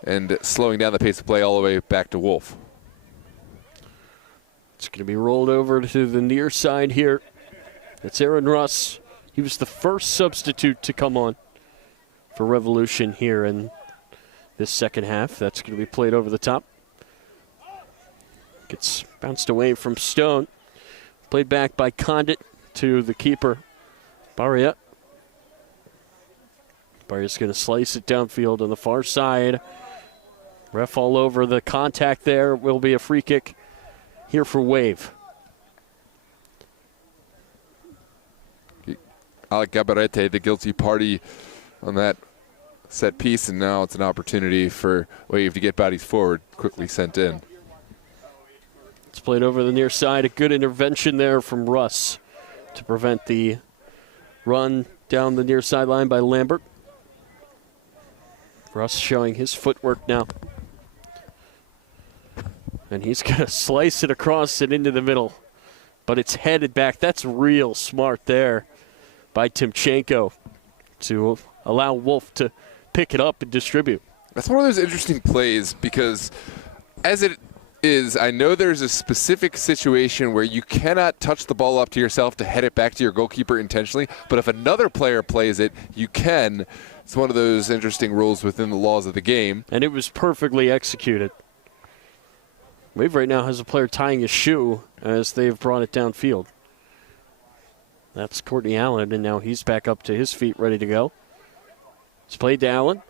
and slowing down the pace of play all the way back to Wolf. It's going to be rolled over to the near side here. It's Aaron Russ. He was the first substitute to come on for Revolution here in this second half. That's going to be played over the top. Gets bounced away from Stone. Played back by Condit to the keeper, Barriat. Barriat's going to slice it downfield on the far side. Ref all over the contact there. Will be a free kick here for Wave. Alec Gabarete, the guilty party on that set piece, and now it's an opportunity for Wave to get bodies forward, quickly sent in. It's played over the near side. A good intervention there from Russ to prevent the run down the near sideline by Lambert. Russ showing his footwork now. And he's going to slice it across and into the middle. But it's headed back. That's real smart there by Timchenko to allow Wolf to pick it up and distribute. That's one of those interesting plays because as it is, I know there's a specific situation where you cannot touch the ball up to yourself to head it back to your goalkeeper intentionally, but if another player plays it, you can. It's one of those interesting rules within the laws of the game. And it was perfectly executed. Wave right now has a player tying his shoe as they've brought it downfield. That's Courtney Allen, and now he's back up to his feet, ready to go. It's played to Allen.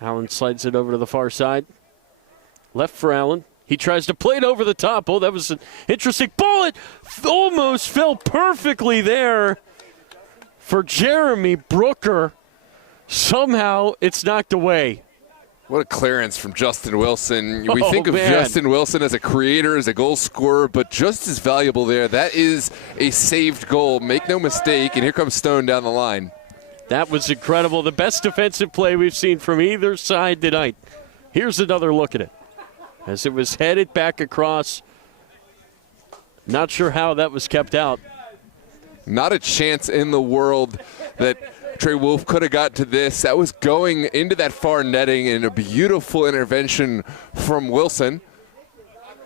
Allen slides it over to the far side. Left for Allen. He tries to play it over the top. Oh, that was an interesting ball. It almost fell perfectly there for Jeremy Brooker. Somehow it's knocked away. What a clearance from Justin Wilson. We Oh, think of man. Justin Wilson as a creator, as a goal scorer, but just as valuable there. That is a saved goal. Make no mistake. And here comes Stone down the line. That was incredible. The best defensive play we've seen from either side tonight. Here's another look at it. As it was headed back across. Not sure how that was kept out. Not a chance in the world that Trey Wolf could have got to this. That was going into that far netting, and a beautiful intervention from Wilson,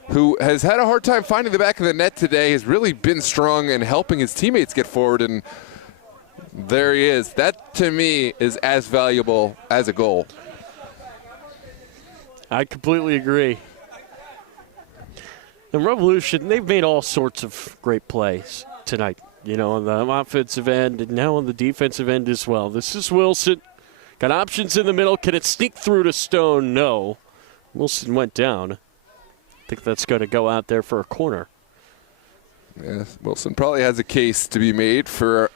who has had a hard time finding the back of the net today, has really been strong and helping his teammates get forward, and there he is. That, to me, is as valuable as a goal. I completely agree. The Revolution, they've made all sorts of great plays tonight. You know, on the offensive end and now on the defensive end as well. This is Wilson. Got options in the middle. Can it sneak through to Stone? No. Wilson went down. I think that's going to go out there for a corner. Yeah, Wilson probably has a case to be made for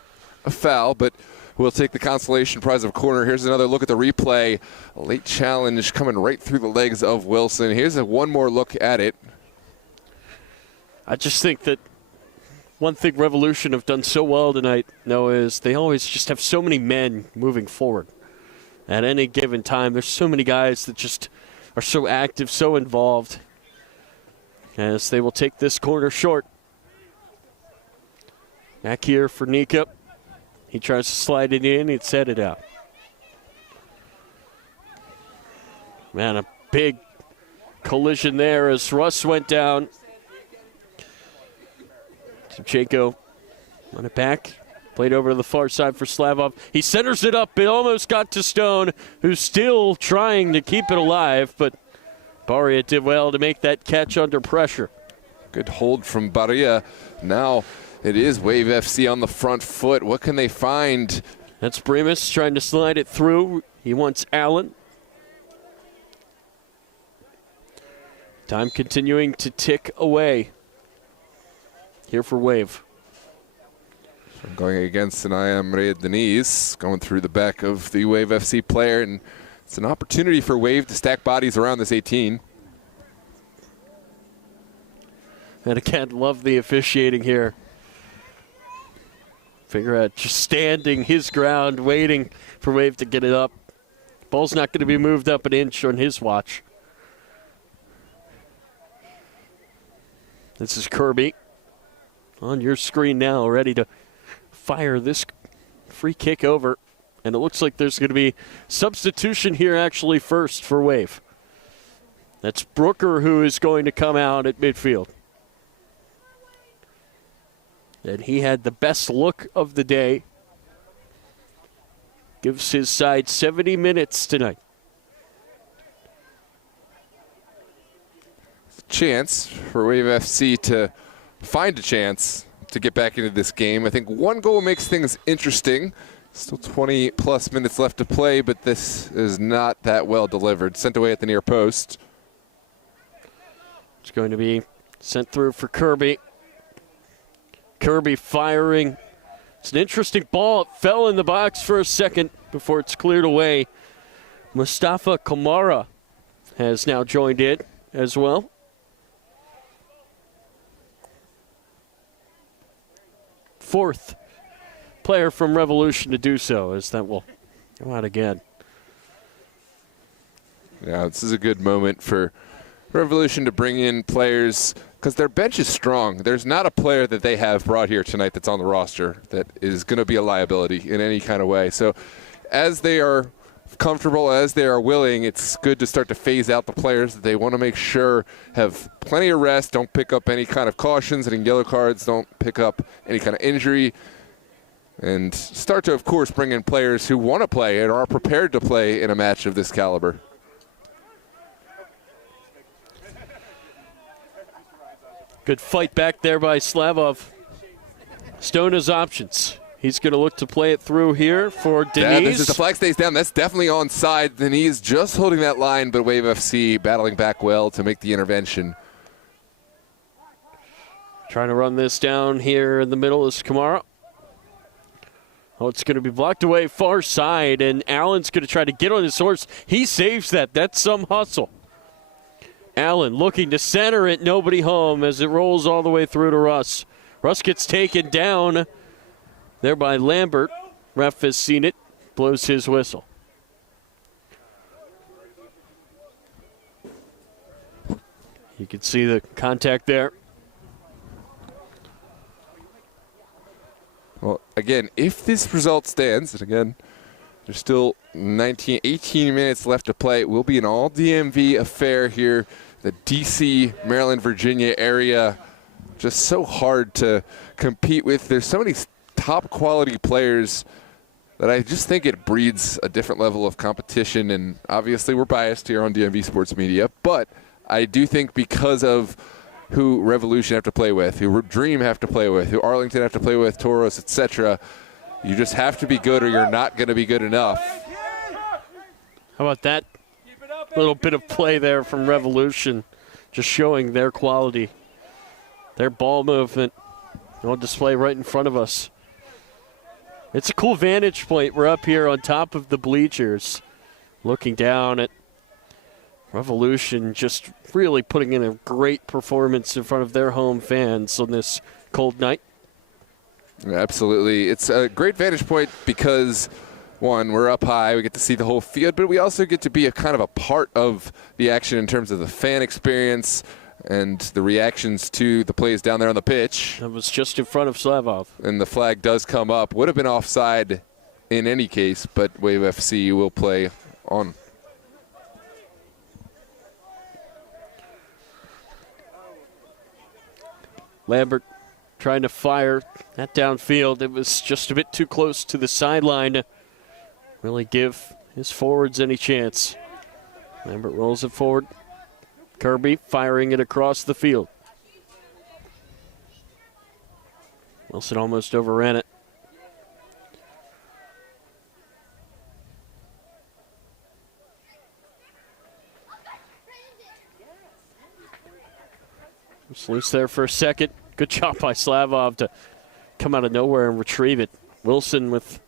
a foul, but we'll take the consolation prize of a corner. Here's another look at the replay. A late challenge coming right through the legs of Wilson. Here's one more look at it. I just think that one thing Revolution have done so well tonight, Noah, is they always just have so many men moving forward. At any given time, there's so many guys that just are so active, so involved. As they will take this corner short. Back here for Nika. He tries to slide it in. It's headed out. Man, a big collision there as Russ went down. Shevchenko on it back. Played over to the far side for Slavov. He centers it up. It almost got to Stone, who's still trying to keep it alive, but Baria did well to make that catch under pressure. Good hold from Baria. Now it is Wave FC on the front foot. What can they find? That's Bremus trying to slide it through. He wants Allen. Time continuing to tick away. Here for Wave. Going against an Maria Denise, going through the back of the Wave FC player, and it's an opportunity for Wave to stack bodies around this 18. And again, love the officiating here. Figure out just standing his ground, waiting for Wave to get it up. Ball's not going to be moved up an inch on his watch. This is Kirby. On your screen now, ready to fire this free kick over. And it looks like there's going to be substitution here actually first for Wave. That's Brooker who is going to come out at midfield. And he had the best look of the day. Gives his side 70 minutes tonight. Chance for Wave FC to find a chance to get back into this game. I think one goal makes things interesting. Still 20-plus minutes left to play, but this is not that well delivered. Sent away at the near post. It's going to be sent through for Kirby. Kirby firing. It's an interesting ball. It fell in the box for a second before it's cleared away. Mustafa Kamara has now joined in as well. Fourth player from Revolution to do so, as that will go out again. Yeah, this is a good moment for Revolution to bring in players because their bench is strong. There's not a player that they have brought here tonight that's on the roster that is going to be a liability in any kind of way. So as they are comfortable, as they are willing, it's good to start to phase out the players that they want to make sure have plenty of rest, don't pick up any kind of cautions, any yellow cards, don't pick up any kind of injury, and start to, of course, bring in players who want to play and are prepared to play in a match of this caliber. Good fight back there by Slavov. Stone has options. He's going to look to play it through here for Denise. Yeah, this is the flag stays down. That's definitely onside. Denise just holding that line, but Wave FC battling back well to make the intervention. Trying to run this down here in the middle is Kamara. Oh, it's going to be blocked away far side, and Allen's going to try to get on his horse. He saves that. That's some hustle. Allen looking to center it, nobody home as it rolls all the way through to Russ. Russ gets taken down there by Lambert. Ref has seen it, blows his whistle. You can see the contact there. Well, again, if this result stands, and again, there's still 18 minutes left to play. It will be an all-DMV affair here. The D.C., Maryland, Virginia area, just so hard to compete with. There's so many top-quality players that I just think it breeds a different level of competition. And obviously we're biased here on DMV Sports Media, but I do think because of who Revolution have to play with, who Dream have to play with, who Arlington have to play with, Toros, etc., you just have to be good or you're not going to be good enough. How about that little bit of play there from Revolution, just showing their quality, their ball movement on display right in front of us. It's a cool vantage point. We're up here on top of the bleachers looking down at Revolution, just really putting in a great performance in front of their home fans on this cold night. Absolutely. It's a great vantage point because, one, we're up high. We get to see the whole field, but we also get to be a kind of a part of the action in terms of the fan experience and the reactions to the plays down there on the pitch. That was just in front of Slavov. And the flag does come up. Would have been offside in any case, but Wave FC will play on. Lambert trying to fire that downfield. It was just a bit too close to the sideline to really give his forwards any chance. Lambert rolls it forward. Kirby firing it across the field. Wilson almost overran it. Just loose there for a second. Good job by Slavov to come out of nowhere and retrieve it. Wilson with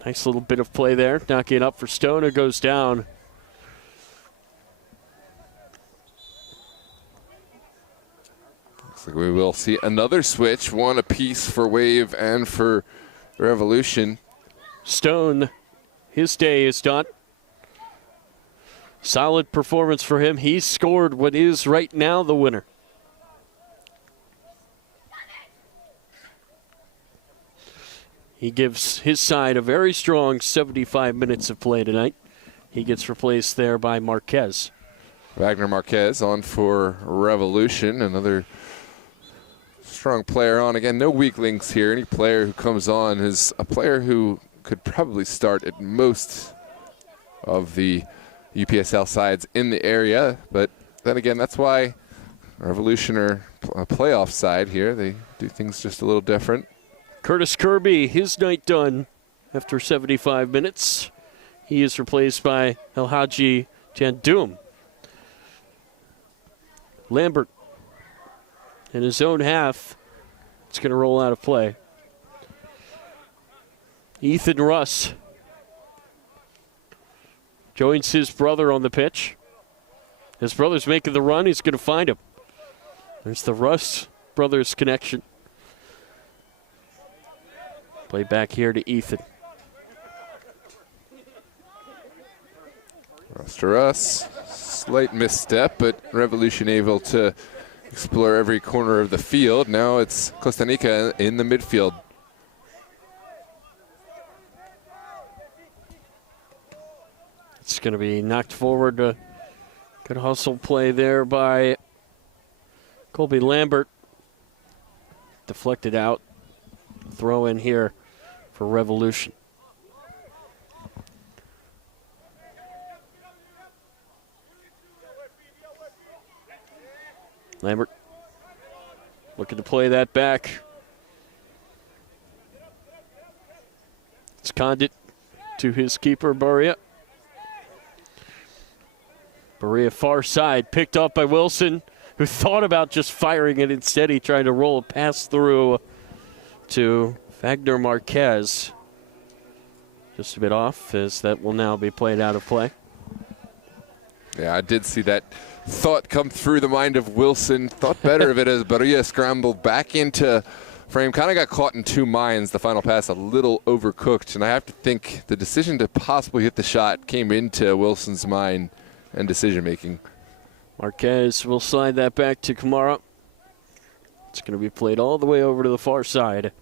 a nice little bit of play there. Knocking it up for Stone, who goes down. Looks like we will see another switch, one apiece for Wave and for Revolution. Stone, his day is done. Solid performance for him. He's scored what is right now the winner. He gives his side a very strong 75 minutes of play tonight. He gets replaced there by Marquez. Wagner Marquez on for Revolution. Another strong player on. Again, no weak links here. Any player who comes on is a player who could probably start at most of the UPSL sides in the area. But then again, that's why Revolution are a playoff side here. They do things just a little different. Curtis Kirby, his night done after 75 minutes. He is replaced by El Hadji Tandoum. Lambert in his own half. It's going to roll out of play. Ethan Russ joins his brother on the pitch. His brother's making the run. He's going to find him. There's the Russ brothers connection. Play back here to Ethan. Russ to Russ. Slight misstep, but Revolution able to explore every corner of the field. Now it's Kostanica in the midfield. It's going to be knocked forward. Good hustle play there by Colby Lambert. Deflected out. Throw in here for Revolution. Lambert looking to play that back. It's Condit to his keeper, Baria. Baria far side, picked up by Wilson, who thought about just firing it. Instead, he tried to roll a pass through to Wagner Marquez just a bit off, as that will now be played out of play. Yeah, I did see that thought come through the mind of Wilson. Thought better of it as Barilla scrambled back into frame. Kind of got caught in two minds. The final pass a little overcooked, and I have to think the decision to possibly hit the shot came into Wilson's mind and decision-making. Marquez will slide that back to Kamara. It's going to be played all the way over to the far side.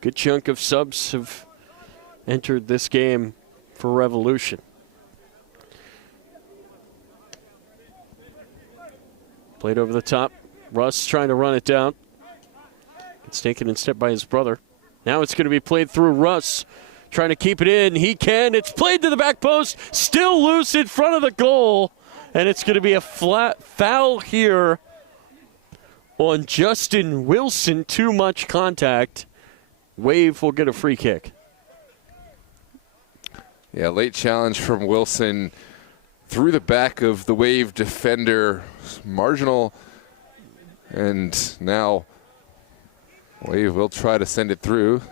Good chunk of subs have entered this game for Revolution. Played over the top. Russ trying to run it down. It's taken instead by his brother. Now it's going to be played through Russ. Trying to keep it in. He can. It's played to the back post. Still loose in front of the goal. And it's going to be a flat foul here on Justin Wilson. Too much contact. Wave will get a free kick. Yeah, late challenge from Wilson through the back of the Wave defender. Marginal. And now Wave will try to send it through.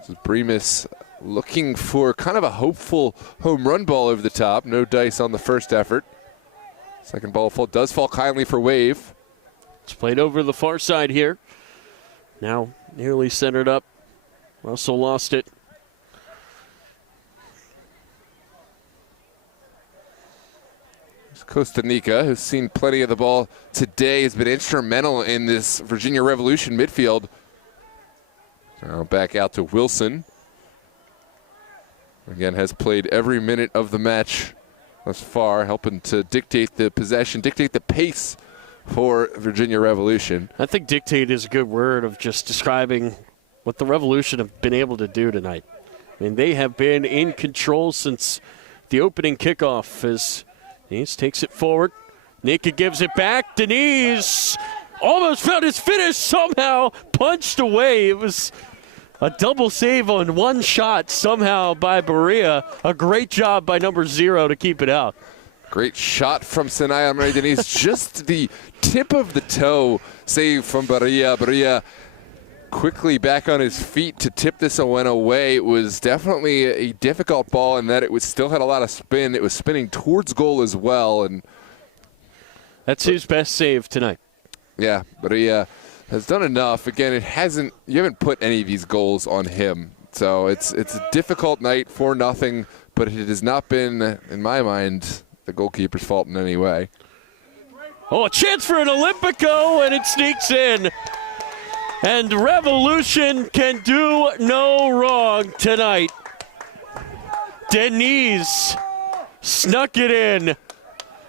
This is Bremus looking for kind of a hopeful home run ball over the top. No dice on the first effort. Second ball does fall kindly for Wave. It's played over the far side here. Now nearly centered up. Russell lost it. Costa Rica, who's seen plenty of the ball today, has been instrumental in this Virginia Revolution midfield. Now back out to Wilson. Again, has played every minute of the match thus far, helping to dictate the possession, dictate the pace for Virginia Revolution. I think dictate is a good word of just describing what the Revolution have been able to do tonight. I mean, they have been in control since the opening kickoff as Denise takes it forward. Nika gives it back. Denise almost found his finish, somehow punched away. It was a double save on one shot somehow by Berea. A great job by number 0 to keep it out. Great shot from Sanaya Marie Denise. Just the tip of the toe save from Berea. Berea quickly back on his feet to tip this one away. It was definitely a difficult ball in that it was still had a lot of spin. It was spinning towards goal as well. And that's his best save tonight. Yeah, but he has done enough. Again, you haven't put any of these goals on him. So it's a difficult night, 4-0, but it has not been, in my mind, the goalkeeper's fault in any way. Oh, a chance for an Olympico, and it sneaks in. And Revolution can do no wrong tonight. Denise snuck it in,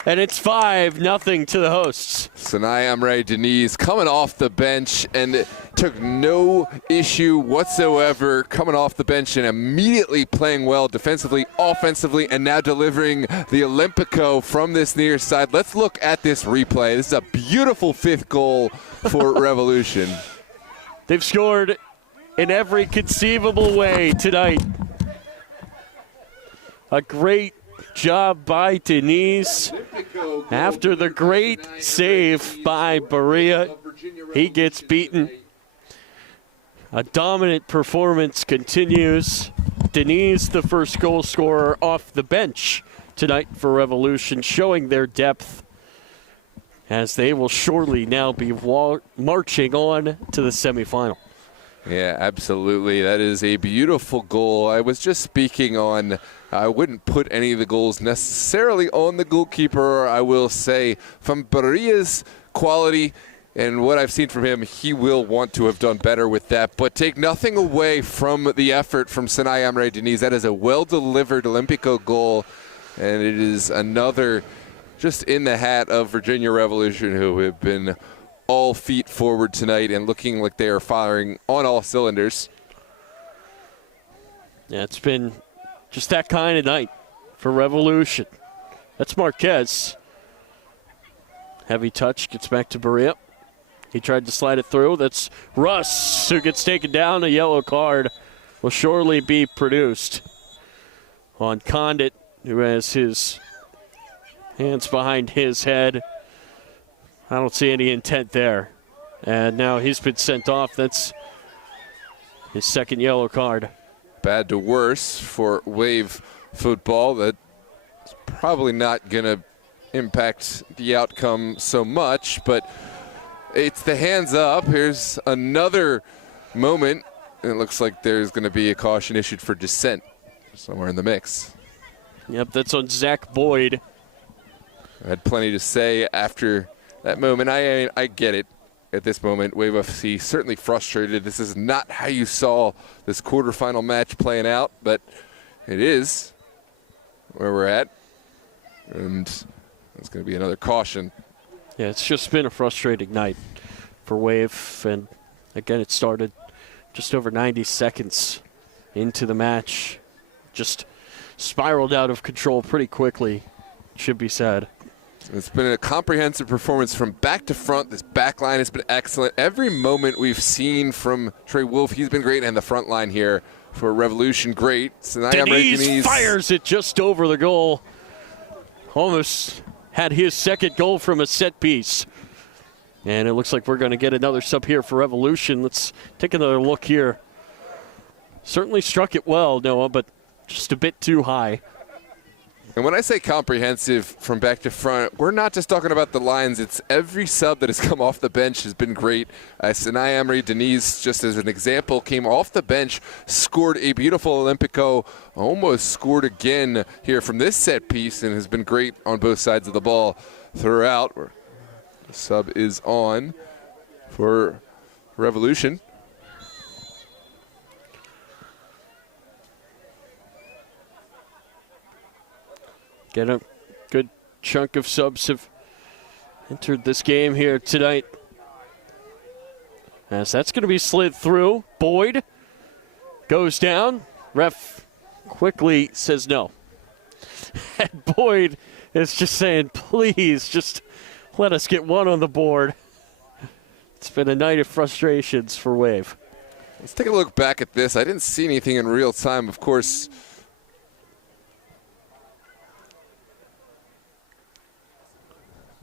and it's 5-0 to the hosts. Sanaya Amre Denise coming off the bench and took no issue whatsoever coming off the bench and immediately playing well defensively, offensively, and now delivering the Olympico from this near side. Let's look at this replay. This is a beautiful 5th goal for Revolution. They've scored in every conceivable way tonight. A great job by Denise. After the great save by Berea, he gets beaten. A dominant performance continues. Denise, the first goal scorer off the bench tonight for Revolution, showing their depth, as they will surely now be marching on to the semifinal. Yeah, absolutely. That is a beautiful goal. I was just speaking on, I wouldn't put any of the goals necessarily on the goalkeeper. I will say from Berea's quality and what I've seen from him, he will want to have done better with that. But take nothing away from the effort from Sanaya Amre Denise. That is a well-delivered Olympico goal, and it is another just in the hat of Virginia Revolution, who have been all feet forward tonight and looking like they are firing on all cylinders. Yeah, it's been just that kind of night for Revolution. That's Marquez. Heavy touch, gets back to Berea. He tried to slide it through. That's Russ, who gets taken down. A yellow card will surely be produced on Condit, who has his hands behind his head. I don't see any intent there. And now he's been sent off. That's his second yellow card. Bad to worse for Wave football. That's probably not going to impact the outcome so much, but it's the hands up. Here's another moment. It looks like there's going to be a caution issued for dissent somewhere in the mix. Yep, that's on Zach Boyd. I had plenty to say after that moment. I get it. At this moment, Wave FC certainly frustrated. This is not how you saw this quarterfinal match playing out, but it is where we're at. And it's going to be another caution. Yeah, it's just been a frustrating night for Wave. And again, it started just over 90 seconds into the match. Just spiraled out of control pretty quickly, should be said. It's been a comprehensive performance from back to front. This back line has been excellent. Every moment we've seen from Trey Wolf, he's been great. And the front line here for Revolution, great. So Deniz fires it just over the goal. Almost had his second goal from a set piece. And it looks like we're going to get another sub here for Revolution. Let's take another look here. Certainly struck it well, Noah, but just a bit too high. And when I say comprehensive from back to front, we're not just talking about the lines. It's every sub that has come off the bench has been great. Sinai Emery Deniz, just as an example, came off the bench, scored a beautiful Olympico, almost scored again here from this set piece, and has been great on both sides of the ball throughout. The sub is on for Revolution. Get a good chunk of subs have entered this game here tonight. As that's going to be slid through. Boyd goes down. Ref quickly says no. And Boyd is just saying, please, just let us get one on the board. It's been a night of frustrations for Wave. Let's take a look back at this. I didn't see anything in real time, of course.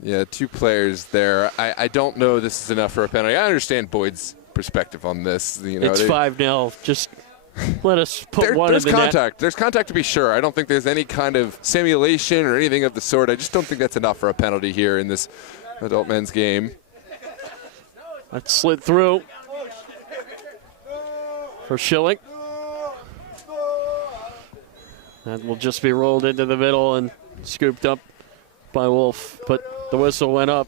Yeah, two players there. I don't know this is enough for a penalty. I understand Boyd's perspective on this. You know, it's 5-0. Just let us put one in the contact. There's contact to be sure. I don't think there's any kind of simulation or anything of the sort. I just don't think that's enough for a penalty here in this adult men's game. That slid through for Schilling. That will just be rolled into the middle and scooped up by Wolf, but the whistle went up.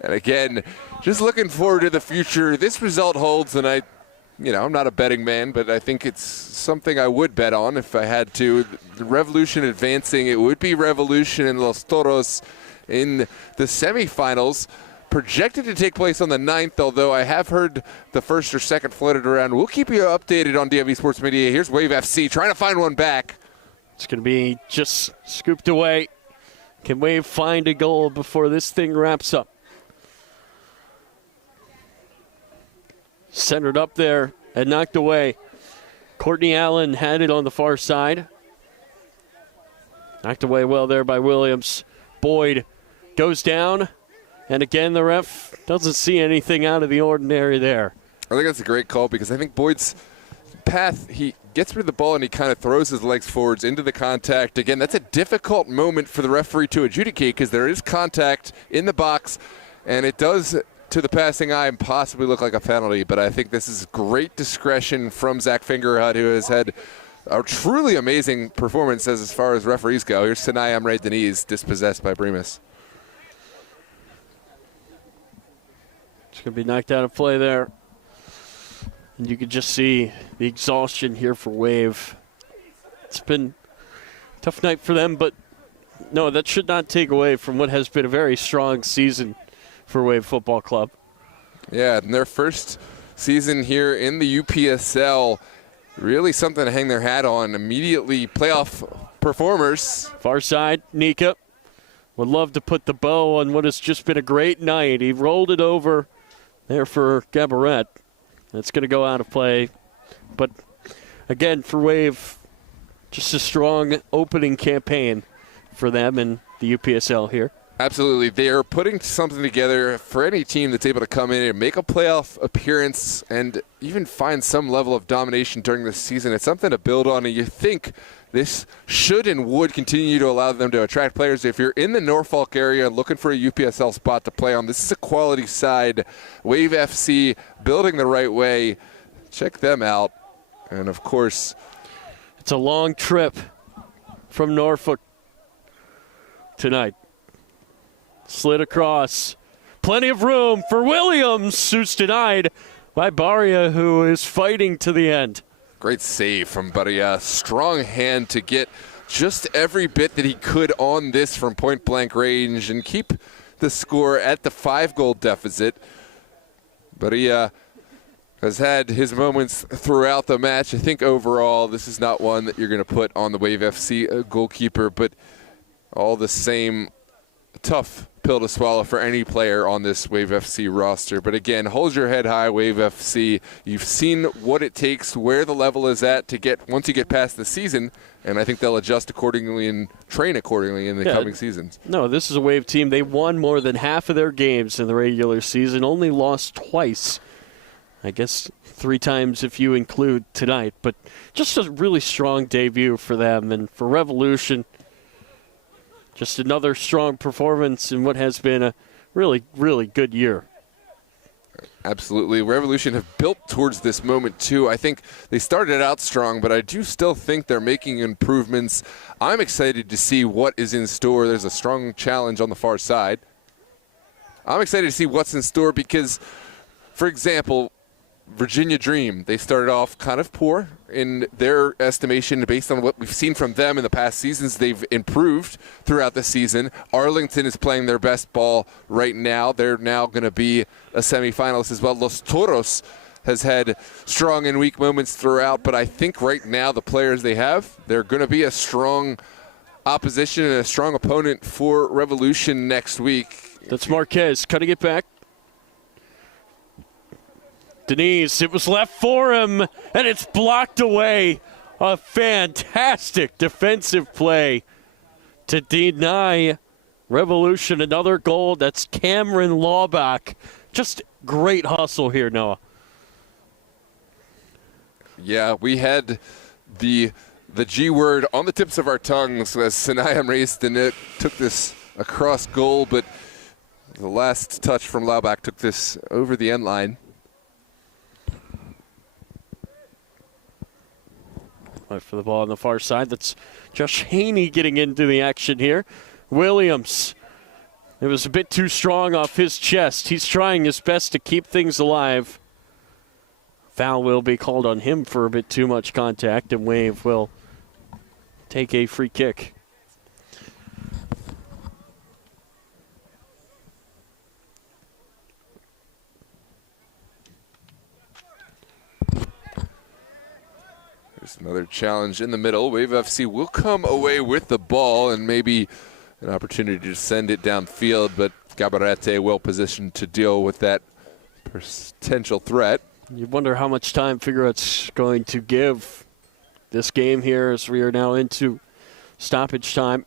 And again, just looking forward to the future. This result holds, and I'm not a betting man, but I think it's something I would bet on if I had to. The Revolution advancing, it would be Revolution and Los Toros in the semifinals. Projected to take place on the 9th, although I have heard the first or second floated around. We'll keep you updated on DMV Sports Media. Here's Wave FC trying to find one back. It's going to be just scooped away. Can Wave find a goal before this thing wraps up? Centered up there and knocked away. Courtney Allen had it on the far side. Knocked away well there by Williams. Boyd goes down. And again, the ref doesn't see anything out of the ordinary there. I think that's a great call because I think Boyd's path, he gets rid of the ball and he kind of throws his legs forwards into the contact. Again, that's a difficult moment for the referee to adjudicate because there is contact in the box, and it does, to the passing eye, possibly look like a penalty. But I think this is great discretion from Zach Fingerhut, who has had a truly amazing performance as far as referees go. Here's Sinai Amre Deniz, dispossessed by Bremus. It's going to be knocked out of play there. And you can just see the exhaustion here for Wave. It's been a tough night for them, but no, that should not take away from what has been a very strong season for Wave Football Club. Yeah, in their first season here in the UPSL, really something to hang their hat on. Immediately playoff performers. Far side, Nika would love to put the bow on what has just been a great night. He rolled it over there for Gaboret. That's going to go out of play. But again, for Wave, just a strong opening campaign for them and the UPSL here. Absolutely. They are putting something together for any team that's able to come in and make a playoff appearance and even find some level of domination during the season. It's something to build on, and you think this should and would continue to allow them to attract players. If you're in the Norfolk area looking for a UPSL spot to play on, this is a quality side. Wave FC building the right way. Check them out. And, of course, it's a long trip from Norfolk tonight. Slid across. Plenty of room for Williams, who's denied by Baria, who is fighting to the end. Great save from Baria. Strong hand to get just every bit that he could on this from point-blank range and keep the score at the 5-goal deficit. Baria has had his moments throughout the match. I think overall this is not one that you're going to put on the Wave FC goalkeeper, but all the same, tough pill to swallow for any player on this Wave FC roster. But again, hold your head high, Wave FC. You've seen what it takes, where the level is at to get once you get past the season, and I think they'll adjust accordingly and train accordingly in the coming seasons. No, this is a Wave team. They won more than half of their games in the regular season, only lost twice. I guess 3 times if you include tonight. But just a really strong debut for them. And for Revolution, just another strong performance in what has been a really, really good year. Absolutely. Revolution have built towards this moment, too. I think they started out strong, but I do still think they're making improvements. I'm excited to see what is in store. There's a strong challenge on the far side. I'm excited to see what's in store because, for example, Virginia Dream, they started off kind of poor in their estimation based on what we've seen from them in the past seasons. They've improved throughout the season. Arlington is playing their best ball right now. They're now going to be a semifinalist as well. Los Toros has had strong and weak moments throughout, but I think right now the players they have, they're going to be a strong opposition and a strong opponent for Revolution next week. That's Marquez cutting it back. Denise, it was left for him, and it's blocked away. A fantastic defensive play to deny Revolution another goal. That's Cameron Lawback. Just great hustle here, Noah. Yeah, we had the G word on the tips of our tongues as Sanayam raised the net, took this across goal, but the last touch from Lawback took this over the end line. For the ball on the far side, that's Josh Haney getting into the action here. Williams, it was a bit too strong off his chest. He's trying his best to keep things alive. Foul will be called on him for a bit too much contact, and Wave will take a free kick. Another challenge in the middle. Wave FC will come away with the ball and maybe an opportunity to send it downfield, but Gabarete well positioned to deal with that potential threat. You wonder how much time Figueroa's going to give this game here as we are now into stoppage time.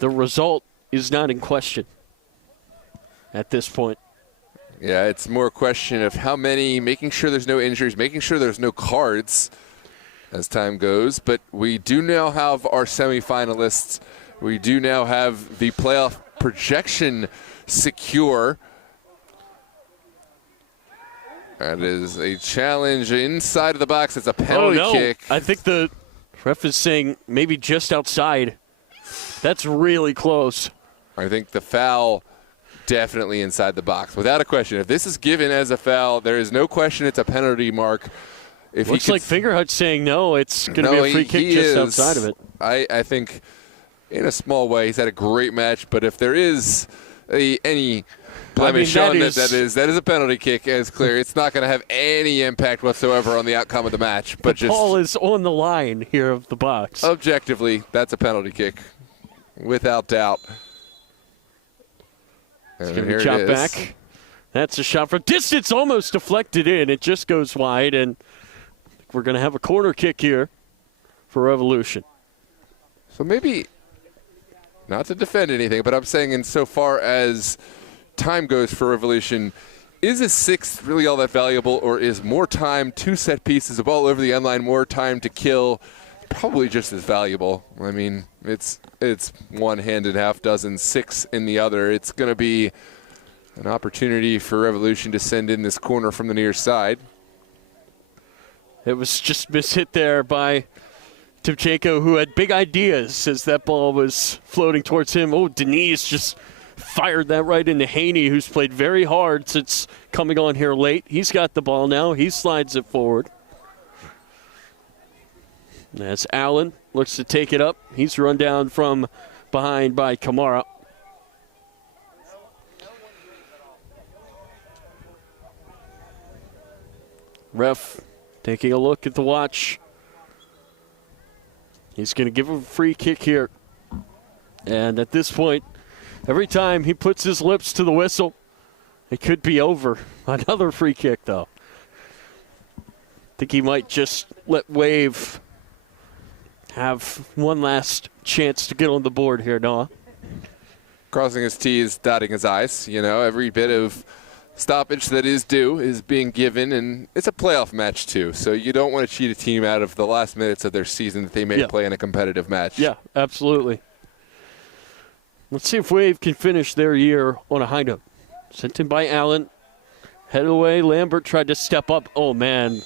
The result is not in question at this point. Yeah, it's more a question of how many, making sure there's no injuries, making sure there's no cards as time goes. But we do now have our semifinalists. We do now have the playoff projection secure. That is a challenge inside of the box. It's a penalty kick. I think the ref is saying maybe just outside. That's really close. I think the foul definitely inside the box, without a question. If this is given as a foul, there is no question it's a penalty mark. If looks like Fingerhut's saying no, it's going to be a free kick just outside of it. I think in a small way he's had a great match, but if there is any blemish on that is a penalty kick, as clear. It's not going to have any impact whatsoever on the outcome of the match. But the ball is on the line here of the box. Objectively, that's a penalty kick, without doubt. It's going to be chopped back. That's a shot from distance, almost deflected in. It just goes wide, and like we're going to have a corner kick here for Revolution. So maybe, not to defend anything, but I'm saying insofar as time goes for Revolution, is a sixth really all that valuable, or is more time, 2 set pieces, a ball over the end line, more time to kill, probably just as valuable? I mean, it's one hand and half dozen, 6 in the other. It's going to be an opportunity for Revolution to send in this corner from the near side. It was just mishit there by Timchenko, who had big ideas as that ball was floating towards him. Oh, Denise just fired that right into Haney, who's played very hard since coming on here late. He's got the ball now. He slides it forward. As Allen looks to take it up. He's run down from behind by Kamara. Ref taking a look at the watch. He's going to give him a free kick here. And at this point, every time he puts his lips to the whistle, it could be over. Another free kick, though. I think he might just let Wave have one last chance to get on the board here, Noah. Crossing his T's, dotting his I's. You know, every bit of stoppage that is due is being given, and it's a playoff match, too. So you don't want to cheat a team out of the last minutes of their season that they may play in a competitive match. Yeah, absolutely. Let's see if Wave can finish their year on a high note. Sent in by Allen. Headed away. Lambert tried to step up. Oh, man.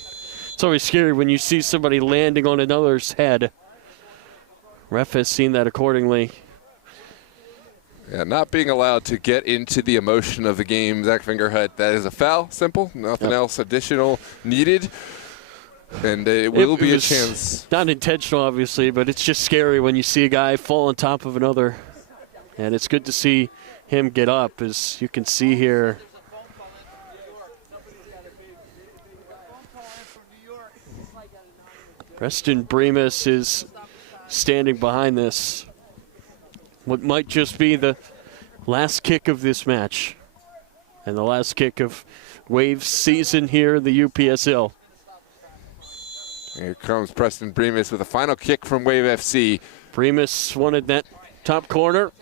It's always scary when you see somebody landing on another's head. Ref has seen that accordingly. Yeah, not being allowed to get into the emotion of the game, Zach Fingerhut, that is a foul. Simple. Nothing else additional needed. And it will be a chance. Not intentional, obviously, but it's just scary when you see a guy fall on top of another. And it's good to see him get up, as you can see here. Preston Bremus is standing behind this. What might just be the last kick of this match. And the last kick of Wave's season here in the UPSL. Here comes Preston Bremus with a final kick from Wave FC. Bremus wanted that top corner.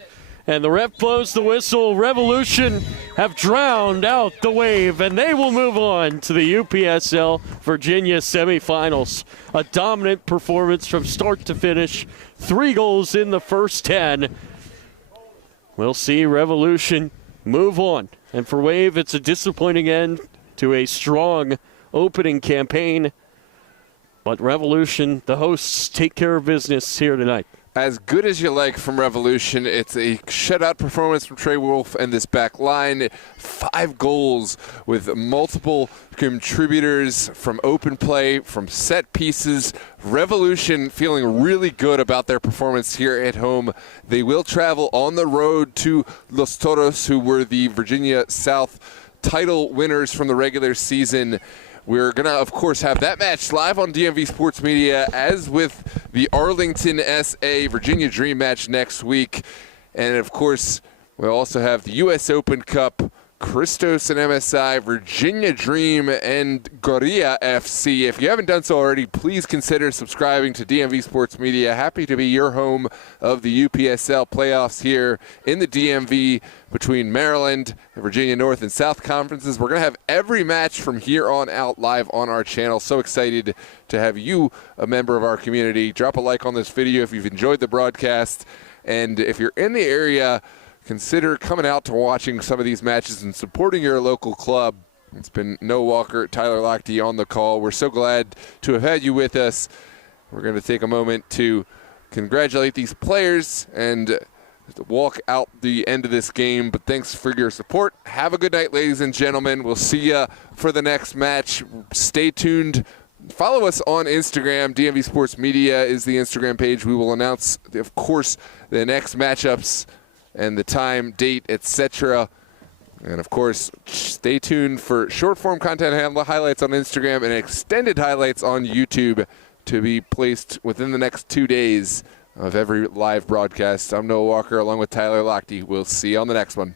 And the ref blows the whistle. Revolution have drowned out the Wave, and they will move on to the UPSL Virginia semifinals. A dominant performance from start to finish. 3 goals in the first 10. We'll see Revolution move on. And for Wave, it's a disappointing end to a strong opening campaign. But Revolution, the hosts, take care of business here tonight. As good as you like from Revolution, it's a shutout performance from Trey Wolf and this back line. 5 goals with multiple contributors from open play, from set pieces. Revolution feeling really good about their performance here at home. They will travel on the road to Los Toros, who were the Virginia South title winners from the regular season. We're going to, of course, have that match live on DMV Sports Media, as with the Arlington SA Virginia Dream match next week. And, of course, we'll also have the U.S. Open Cup, Christos and MSI, Virginia Dream, and Gorilla FC. If you haven't done so already, please consider subscribing to DMV Sports Media. Happy to be your home of the UPSL playoffs here in the DMV between Maryland, Virginia North, and South conferences. We're going to have every match from here on out live on our channel. So excited to have you a member of our community. Drop a like on this video if you've enjoyed the broadcast. And if you're in the area, consider coming out to watching some of these matches and supporting your local club. It's been Noah Walker, Tyler Lochte on the call. We're so glad to have had you with us. We're going to take a moment to congratulate these players and walk out the end of this game. But thanks for your support. Have a good night, ladies and gentlemen. We'll see you for the next match. Stay tuned. Follow us on Instagram. DMV Sports Media is the Instagram page. We will announce, of course, the next matchups and the time, date, etc. And, of course, stay tuned for short-form content highlights on Instagram and extended highlights on YouTube to be placed within the next 2 days of every live broadcast. I'm Noah Walker along with Tyler Lochte. We'll see you on the next one.